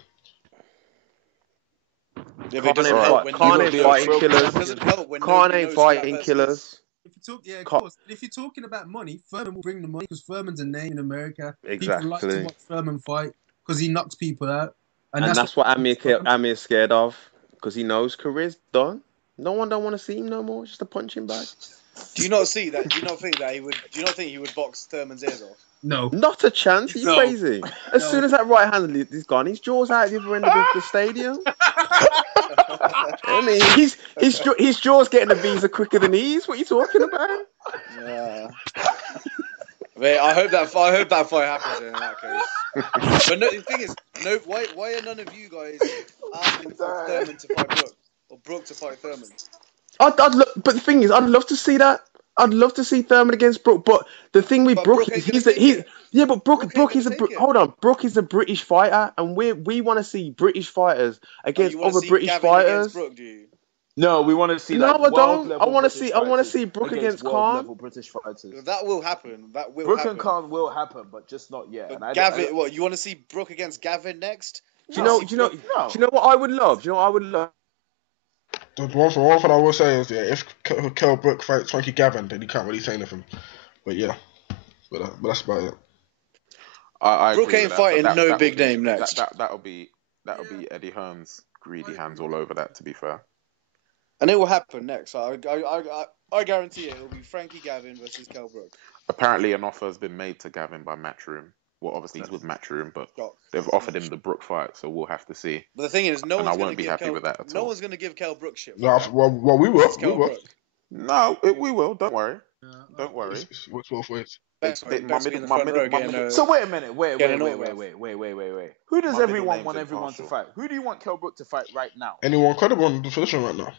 Khan ain't fighting killers. Khan ain't fighting killers. Of course. If you're talking about money, Thurman will bring the money because Thurman's a name in America. Exactly. People like to watch Thurman fight because he knocks people out. And that's what Amir's scared of because he knows career's done. No one don't want to see him no more. It's just a punching bag. Do you not see that? Do you not think that he would? Do you not think he would box Thurman's ears off? No, not a chance. Are you crazy? As soon as that right hand is gone, his jaw's out the other end of the stadium. I mean, his jaw's getting a visa quicker than his. What are you talking about? Yeah. Wait, I hope that fight happens in that case. But no, the thing is, why are none of you guys asking for Thurman to fight Brook or Brook to fight Thurman? But the thing is, I'd love to see that. I'd love to see Thurman against Brook, but the thing with Brook is Brook is a British fighter, and we want to see British fighters against other British fighters. Brook, do you? No, we want to see. No, I don't. I want to see Brook against Khan. Level British fighters. That will happen. Brook and Khan will happen, but just not yet. But Gavin, what you want to see Brook against Gavin next? Do you know what I would love? The one thing I will say is, if Kell Brook fights Frankie Gavin, then you can't really say anything. But yeah, but that's about it. I Brook ain't fighting no big name next. That'll be Eddie Hearn's greedy hands all over that. To be fair, and it will happen next. I guarantee it will be Frankie Gavin versus Kell Brook. Apparently, an offer has been made to Gavin by Matchroom. Well, obviously he's with Matchroom, but they've offered him the Brook fight, so we'll have to see. But the thing is, no And one's I going won't to be give happy Kell. with that at No all. one's going to give Kell Brook shit. For No, that. well, we will. It's We Kell will. Brook. No, we will. Don't worry. Don't worry. It's works both ways. Bex my being middle- in the my front middle- row my getting middle- a- So wait a minute. Wait. Getting Who an does My middle everyone name's want everyone to impartial. fight? Who do you want Kell Brook to fight right now? Anyone credible in the position right now?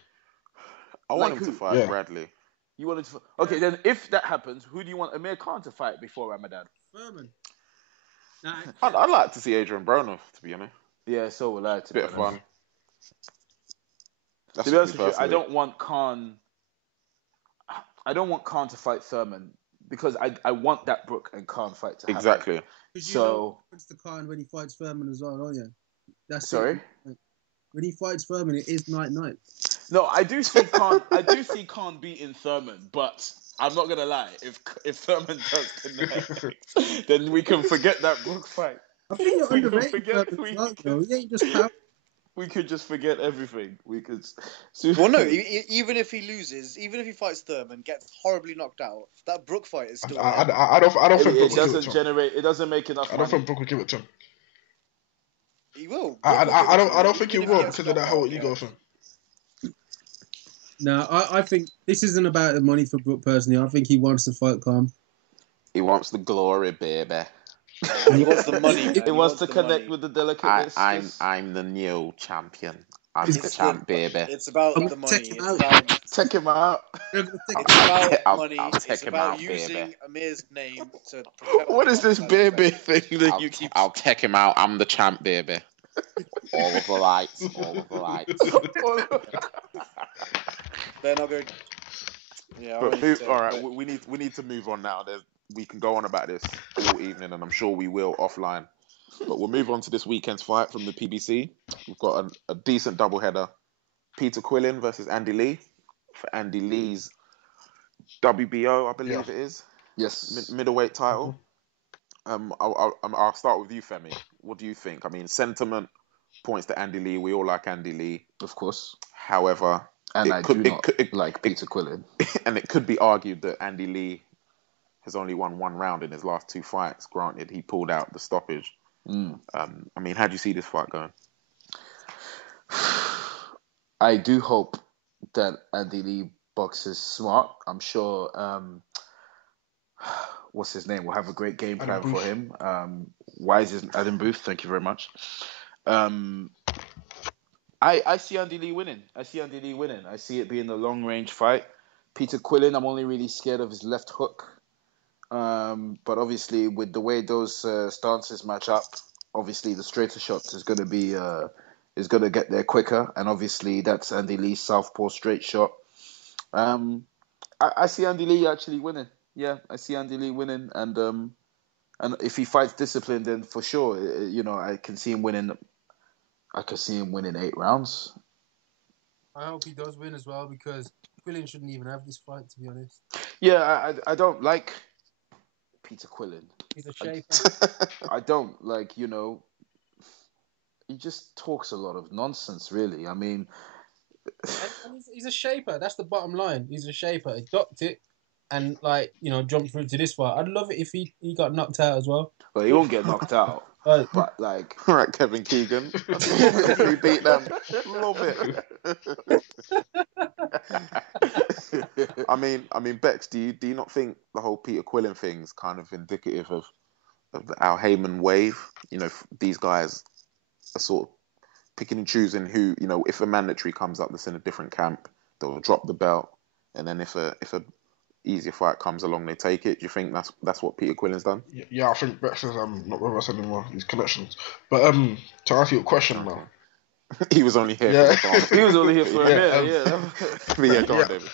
I Like want him who? to fight Yeah. Bradley. You wanted to. Okay, then if that happens, who do you want Amir Khan to fight before Ramadan? Furman. Nah, I'd like to see Adrian Broner, to be honest. Yeah, so will I. To Bit of fun. To be honest with you, I don't want Khan. I don't want Khan to fight Thurman because I want that Brook and Khan fight to happen. Exactly. So it's the Khan when he fights Furman as well, don't you? That's Sorry? it. When he fights Furman, it is night. No, I do see Khan. I do see Khan beating Thurman, but I'm not gonna lie. If Thurman does connect, then we can forget that Brook fight. I think you're We can underrated. forget- Furman we as well, can- though. He ain't just power. We could just forget everything. We could. Well, no. Even if he loses, even if he fights Thurman, gets horribly knocked out, that Brook fight is still. I don't think Brook It will give it doesn't to him. generate. It doesn't make enough I don't money. think Brook will give it to him. He will. I don't Brook think he even if will gets because of that knocked whole out, ego yeah. thing. No, I think this isn't about the money for Brook personally. I think he wants to fight Khan. He wants the glory, baby. He wants the money, man. He wants to connect with the delicateness. I'm the new champion. I'm the It's champ, baby. It's about I'm the gonna money. check him It's out. about, Check him out. They're gonna take it's about I'll money. take It's him about out, using baby. Amir's name to propel What is him this up as baby best. thing that you keep? I'll take him out. I'm the champ, baby. All of the lights. All of the lights. Then I'll go. Yeah, But all right, we need to move on now. We can go on about this all evening, and I'm sure we will offline. But we'll move on to this weekend's fight from the PBC. We've got a decent doubleheader: Peter Quillin versus Andy Lee for Andy Lee's WBO, I believe it is. Yes. Middleweight title. I'll start with you, Femi. What do you think? I mean, sentiment points to Andy Lee. We all like Andy Lee, Of course. however, And I do not it like Peter Quillin. and it could be argued that Andy Lee has only won one round in his last two fights. Granted, he pulled out the stoppage. I mean, how do you see this fight going? I do hope that Andy Lee boxes smart. I'm sure. What's his name? We'll have a great game plan for him. Wise is Adam Booth. Thank you very much. I see Andy Lee winning. I see it being a long range fight. Peter Quillin, I'm only really scared of his left hook. But obviously, with the way those stances match up, obviously the straighter shot is going to be is going to get there quicker, and obviously that's Andy Lee's southpaw straight shot. I see Andy Lee actually winning. Yeah, I see Andy Lee winning, and if he fights discipline, then for sure, I can see him winning. I can see him winning 8 rounds. I hope he does win as well because Quillin shouldn't even have this fight, to be honest. Yeah, I don't like Peter Quillin. He's a shaper. I don't like, he just talks a lot of nonsense, really. I mean, And he's a shaper. That's the bottom line. He's a shaper. He docked it and, jumped through to this fight. I'd love it if he got knocked out as well. well, he won't get knocked out. Right. But like, All right, Kevin Keegan. We beat them. Love it. I mean, Bex, do you not think the whole Peter Quillin thing is kind of indicative of the Al Heyman wave? These guys are sort of picking and choosing who, if a mandatory comes up that's in a different camp, they'll drop the belt, and then if a easier fight comes along, they take it. Do you think that's what Peter Quillin's done? Yeah, I think Bex is not with us anymore. These connections. But to answer your question now, He was only here. Yeah. For the he was only here for a minute. But yeah, go on, David.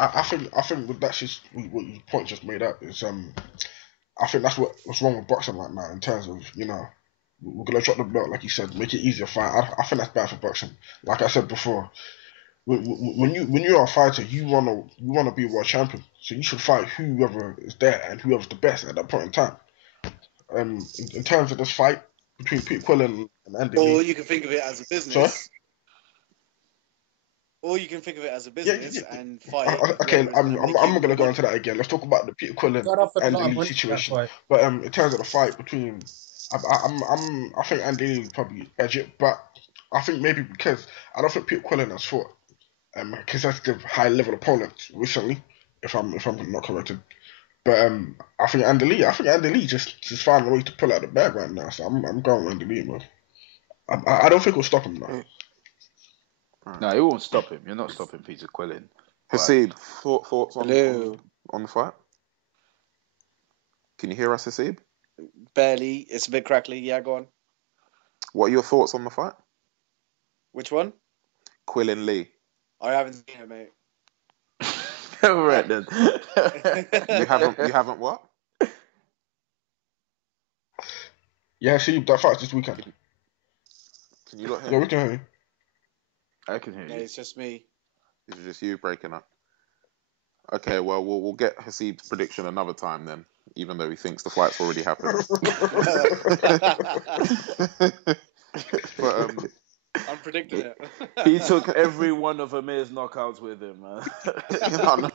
I think with that, what your point just made up is I think that's what's wrong with boxing right now in terms of we're gonna drop the belt like you said, make it easier fight. I think that's bad for boxing. Like I said before, when you're a fighter, you wanna be a world champion, so you should fight whoever is there and whoever's the best at that point in time. In terms of this fight between Peter Quillin and Andy Lee, Or you can think of it as a business. Sorry? Or you can think of it as a Yeah, business yeah. and fight. Okay, whereas I'm you not make you gonna more go money. into that again. Let's talk about the Peter Quillin God offered a and lot of Elite money for that situation. fight. But in terms of the fight between, I think Andy Lee probably edge it, but I think maybe because I don't think Peter Quillin has fought consecutive high level opponents recently, if I'm not corrected. But I think Andy Lee just finding a way to pull out the bag right now. So I'm going with Andy Lee, man. I don't think we'll stop him now. No, it won't stop him. You're not stopping Peter Quillin. Haseeb, thoughts Hello. on the fight? Can you hear us, Haseeb? Barely. It's a bit crackly. Yeah, go on. What are your thoughts on the fight? Which one? Quillin Lee. I haven't seen it, mate. All right then. You haven't what? Yeah, see that fight's this weekend. Can you not hear Yeah, me? we can hear you. I can hear Yeah, you. it's just me. Is it just you breaking up? Okay, well, we'll get Haseeb's prediction another time then, even though he thinks the fight's already happened. But I'm predicting it. He took every one of Amir's knockouts with him, man. I know.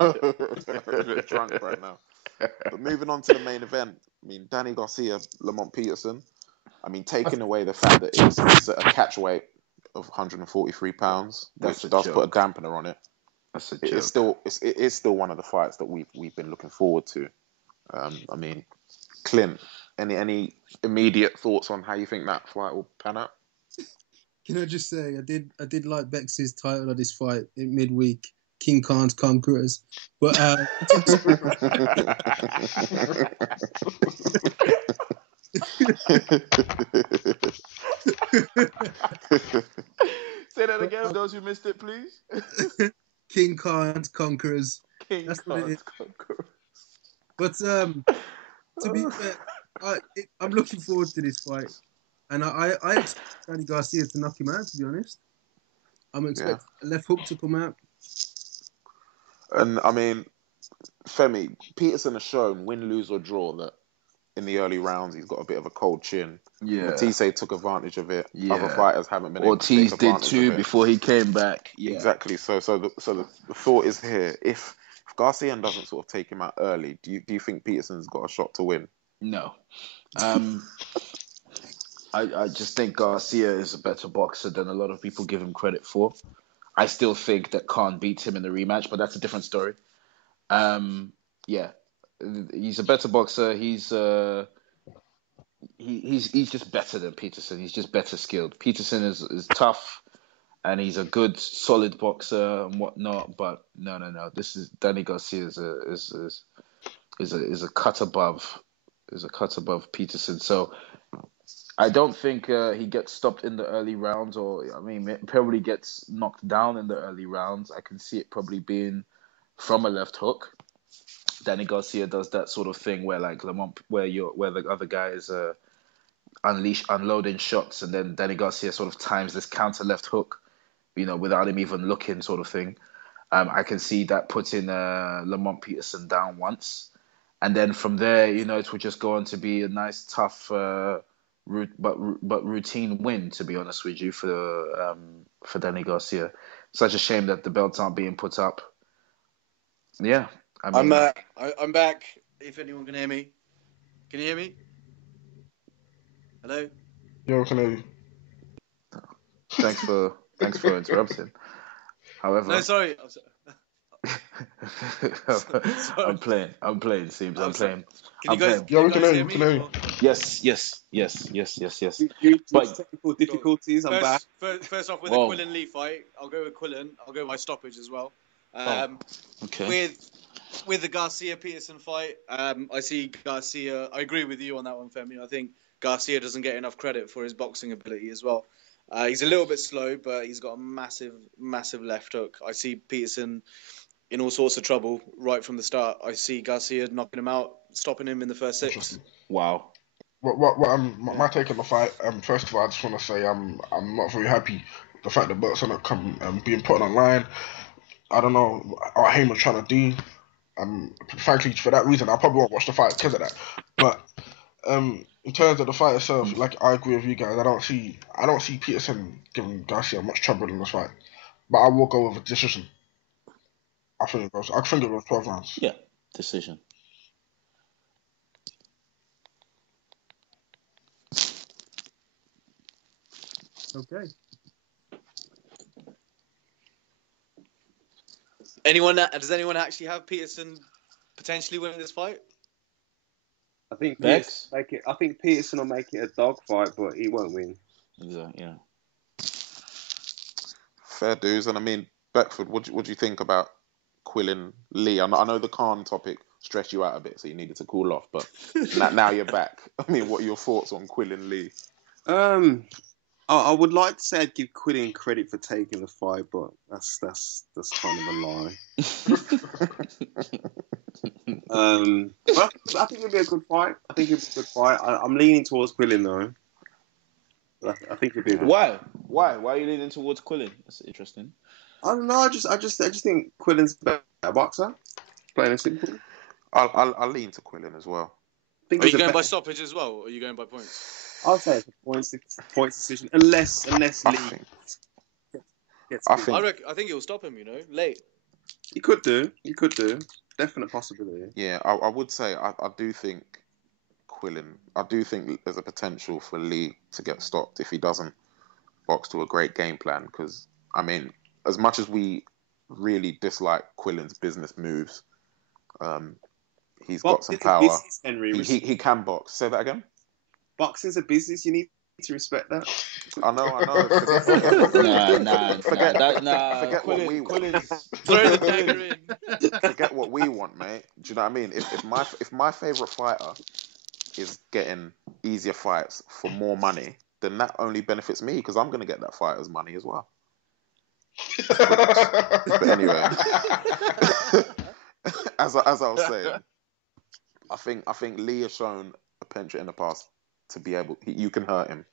I'm a bit drunk right now. But moving on to the main event, I mean, Danny Garcia, Lamont Peterson. I mean, taking away the fact that it's a catch weight of 143 pounds, That's which a does joke. put a dampener on it. That's a It joke. is still one of the fights that we've been looking forward to. I mean, Clint, any immediate thoughts on how you think that fight will pan out? Can I just say, I did like Bex's title of this fight in midweek, King Khan's Conquerors. But Say that again, those who missed it, please. King Khan's Conquerors. King That's what it is. Conqueror. But to be fair, I'm looking forward to this fight, and I expect Danny Garcia to knock him out. To be honest, I'm expecting a left hook to come out. And I mean, Femi, Peterson has shown, win, lose or draw, that in the early rounds he's got a bit of a cold chin. Yeah. Matisse took advantage of it. Yeah. Other fighters haven't been able to Ortiz take did advantage too of it. before he came back. Yeah. Exactly. So the thought is here: if Garcia doesn't sort of take him out early, do you think Peterson's got a shot to win? No. I just think Garcia is a better boxer than a lot of people give him credit for. I still think that Khan beats him in the rematch, but that's a different story. Yeah, he's a better boxer. He's just better than Peterson. He's just better skilled. Peterson is tough, and he's a good, solid boxer and whatnot. But no. This is Danny Garcia is a cut above. Is a cut above Peterson. So I don't think he gets stopped in the early rounds, or I mean, probably gets knocked down in the early rounds. I can see it probably being from a left hook. Danny Garcia does that sort of thing where like Lamont, where the other guy is unloading shots, and then Danny Garcia sort of times this counter left hook, without him even looking, sort of thing. I can see that putting Lamont Peterson down once, and then from there, it will just go on to be a nice, tough, but routine win. To be honest with you, for Danny Garcia, such a shame that the belts aren't being put up. Yeah, I mean, I'm back. If anyone can hear me, can you hear me? Hello. Yeah, we can hear you. Thanks for interrupting. However, No, sorry. I'm playing. Seems I'm playing. Can you guys? Yeah, we can can you hear you. guys We can hear hear you. me? Yes. Due to But technical difficulties, I'm back. First off, with Whoa. the Quillin Lee fight, I'll go with Quillin. I'll go by stoppage as well. Okay. With the Garcia Peterson fight, I see Garcia. I agree with you on that one, Femi. I think Garcia doesn't get enough credit for his boxing ability as well. He's a little bit slow, but he's got a massive left hook. I see Peterson in all sorts of trouble right from the start. I see Garcia knocking him out, stopping him in the first 6. Wow. My take on the fight. First of all, I just want to say I'm not very happy with the fact that belts are not being put online. I don't know what Hamer's trying to do. Frankly, for that reason, I probably won't watch the fight because of that. But in terms of the fight itself, like I agree with you guys. I don't see Peterson giving Garcia much trouble in this fight. but I will go with a decision. I think it goes 12 rounds. Yeah, decision. Okay. Does anyone actually have Peterson potentially winning this fight? I think Bex? Peterson will make it a dog fight, but he won't win. Exactly. Yeah. Fair dues. And I mean, Beckford, what do you think about Quillin Lee? I know the Khan topic stressed you out a bit, so you needed to cool off. But now you're back. I mean, what are your thoughts on Quillin Lee? I would like to say I'd give Quillin credit for taking the fight, but that's kind of a lie. But I think it'll be a good fight. I'm leaning towards Quillin though. I think it'll be a good Why? Why are you leaning towards Quillin? That's interesting. I don't know. I just think Quillin's a better boxer. Plain and simple. I'll lean to Quillin as well. Are you going by stoppage as well, or are you going by points? I'll say it's a points decision, unless Lee gets. I think he'll stop him. Late. He could do. Definite possibility. Yeah, I would say I do think Quillin. I do think there's a potential for Lee to get stopped if he doesn't box to a great game plan. Because I mean, as much as we really dislike Quillin's business moves, he's got some power. Business, Henry. He can box. Say that again. Boxing's a business. You need to respect that. I know. Forget what we want. Throw the dagger in. Forget what we want, mate. Do you know what I mean? If my favorite fighter is getting easier fights for more money, then that only benefits me because I'm going to get that fighter's money as well. But anyway, as I was saying, I think Lee has shown a penchant in the past to be able. You can hurt him,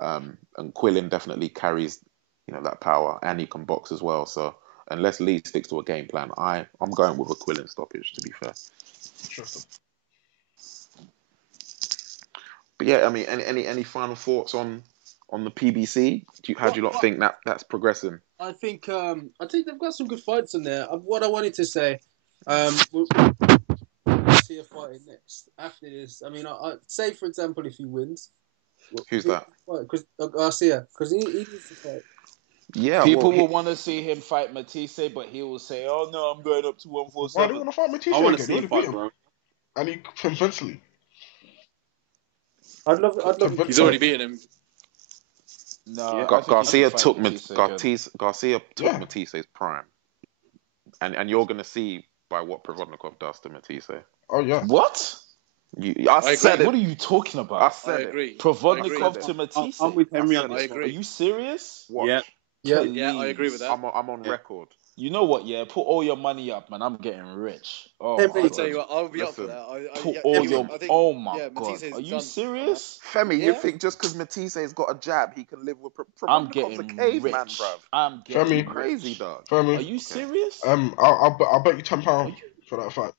and Quillin definitely carries that power, and he can box as well. So unless Lee sticks to a game plan, I'm going with a Quillin stoppage. To be fair. Interesting. But yeah, I mean, any final thoughts on the PBC? How do you not think that's progressing? I think they've got some good fights in there. What I wanted to say, we'll see a fight next after this. I mean, I say for example, if he wins, who's that? Because Garcia, because he needs to fight. Yeah, people will want to see him fight Matisse, but he will say, "Oh no, I'm going up to 147." Why do you want to fight Matisse? I want to see him fight, bro. And he convincingly. I'd love. He's already beaten him. No, Garcia took Matisse Matisse's prime, and you're gonna see by what Provodnikov does to Matisse. Oh yeah. What? I said it. What are you talking about? I agree. Provodnikov to Matisse. I'm with Henry on I this. agree. Are you serious? Yeah. Yeah, I agree with that. I'm on record. You know what? Yeah, put all your money up, man. I'm getting rich. Oh, Hey, my I'll tell you God. what, I'll be up for that. Put all your. Oh my God. Matisse's Are you done. serious? Femi, Yeah. you think just because Matisse's got a jab, he can live with I'm Provodnikov's getting a caveman, rich. bruv. I'm getting Femi. Crazy, dog. Femi. Are you serious? I'll bet you £10 for that fight.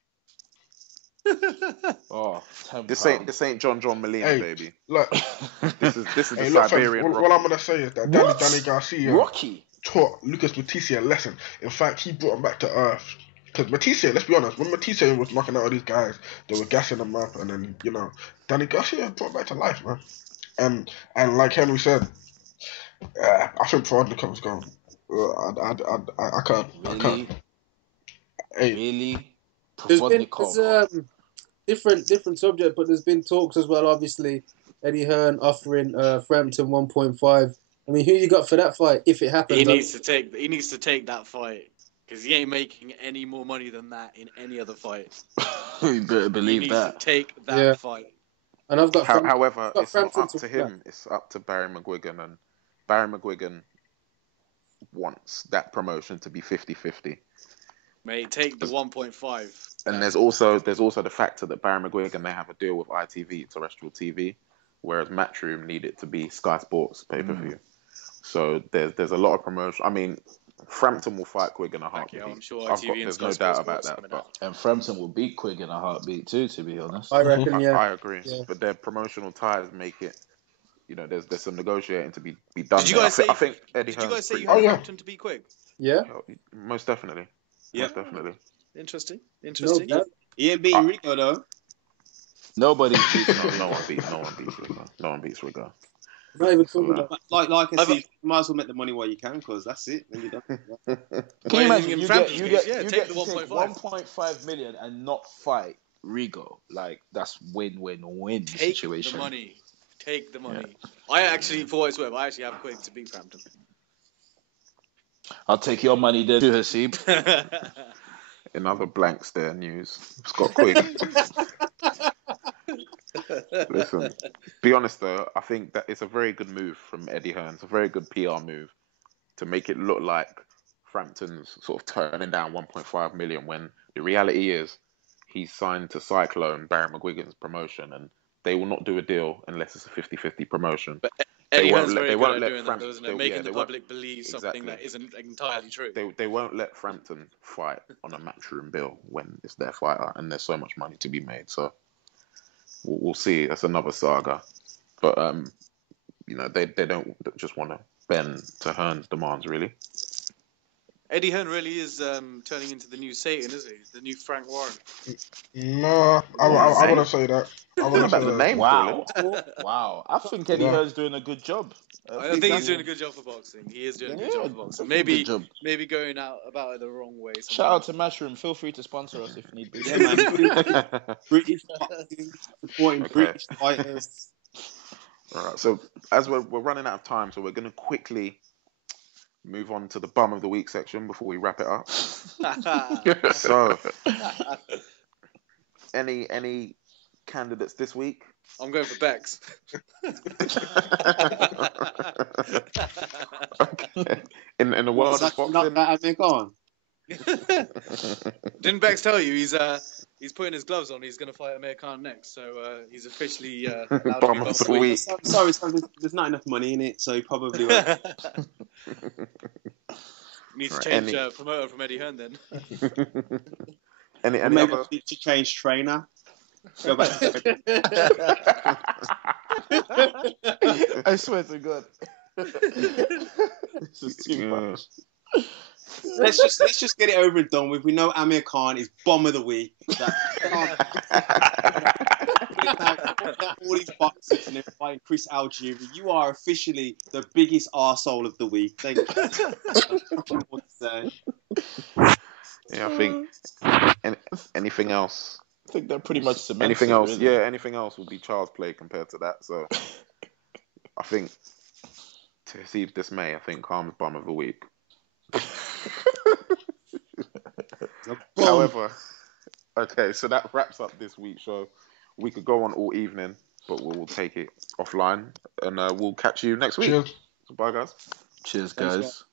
Oh, £10. This ain't John Molina, Hey, baby. Look, This is the hey, look, fam, Siberian what Rocky. I'm gonna say is that What? Danny Garcia Rocky. taught Lucas Matisse a lesson. In fact, he brought him back to earth. Because Matisse, let's be honest, when Matisse was knocking out all these guys, they were gassing them up, and then Danny Garcia brought him back to life, man. And like Henry said, I think Provodnikov's gone. I can't. Really? Hey, Really? There's Provodnikov. different subject, but there's been talks as well. Obviously, Eddie Hearn offering Frampton 1.5. I mean, who you got for that fight if it happens? He needs to take that fight because he ain't making any more money than that in any other fight. You better believe he needs that. to take that fight. And I've got. However, got it's not Frampton up to him. It's up to Barry McGuigan, and Barry McGuigan wants that promotion to be 50-50. Mate, take the 1.5. And there's also the factor that Barry McGuigan, they have a deal with ITV, terrestrial TV, whereas Matchroom need it to be Sky Sports pay-per-view. So there's a lot of promotion. I mean, Frampton will fight Quigg in a heartbeat. I'm sure ITV there's no doubt about that. But And Frampton will beat Quigg in a heartbeat too, to be honest. I reckon, yeah. I agree. Yeah. But their promotional ties make it there's some negotiating to be done. Did you guys say? I think Eddie Did you Hearn's guys say pretty you had good. Frampton to beat Quigg? Yeah. Most definitely. Yeah. Most definitely. Interesting. No, He ain't beating Rico though. Nobody beats No one beats Rico. No one beats Rico. not even So, talking about. Like I see, you might as well make the money while you can, because that's it. Then you don't. Can you imagine? You get take the to take 1.5. 1.5 million and not fight Rigo. Like, that's win-win-win Take situation. the money. Take the money. I actually, for what it's worth, I actually have Quigg to beat Frampton. I'll take your money there too, Hasib. in other blank stare news, Scott Quigg. Listen, be honest though, I think that it's a very good move from Eddie Hearn. It's a very good PR move to make it look like Frampton's sort of turning down 1.5 million when the reality is he's signed to Cyclone, Barry McGuigan's promotion, and they will not do a deal unless it's a 50-50 promotion. But Eddie Hearn's very they good won't at let doing that, Frampton, isn't it? Making the public believe something that isn't entirely true. They won't let Frampton fight on a matchroom bill when it's their fighter and there's so much money to be made. So we'll see. That's another saga. But they don't just want to bend to Hearn's demands, really. Eddie Hearn really is turning into the new Satan, isn't he? The new Frank Warren. No, I wouldn't say that. I wouldn't say the that. name, Wow. Wow. I think Eddie Yeah. Hearn's doing a good job. I think he's doing a good job for boxing. He is doing a good job for boxing. Maybe going out about it the wrong way. Shout out to Matchroom. Feel free to sponsor us if need be. Yeah, man. British boxing, supporting British fighters. All right. So as we're running out of time, so we're going to quickly move on to the bum of the week section before we wrap it up. So, any candidates this week? I'm going for Bex. Okay. In the world of boxing. Didn't Bex tell you he's putting his gloves on? He's going to fight Amir Khan next, so he's officially allowed to be Bum of the week. Sorry, there's not enough money in it, so he probably won't. Needs to change promoter from Eddie Hearn then. Any other? Need to change trainer. Go back. I swear to God. This is too much. Let's just get it over and done with. We know Amir Khan is bomb of the week. All these boxers and they're fighting Chris Algieri. You are officially the biggest arsehole of the week. Thank you. What to say. Yeah, I think. Anything else? I think they're pretty much cemented. Anything else? Really. Yeah, anything else would be child's play compared to that. So, I think to Hasib's dismay, I think Khan's bum of the week. However, okay, so that wraps up this week's show. We could go on all evening, but we'll take it offline, and we'll catch you next week. Cheers. So bye, guys. Cheers, guys.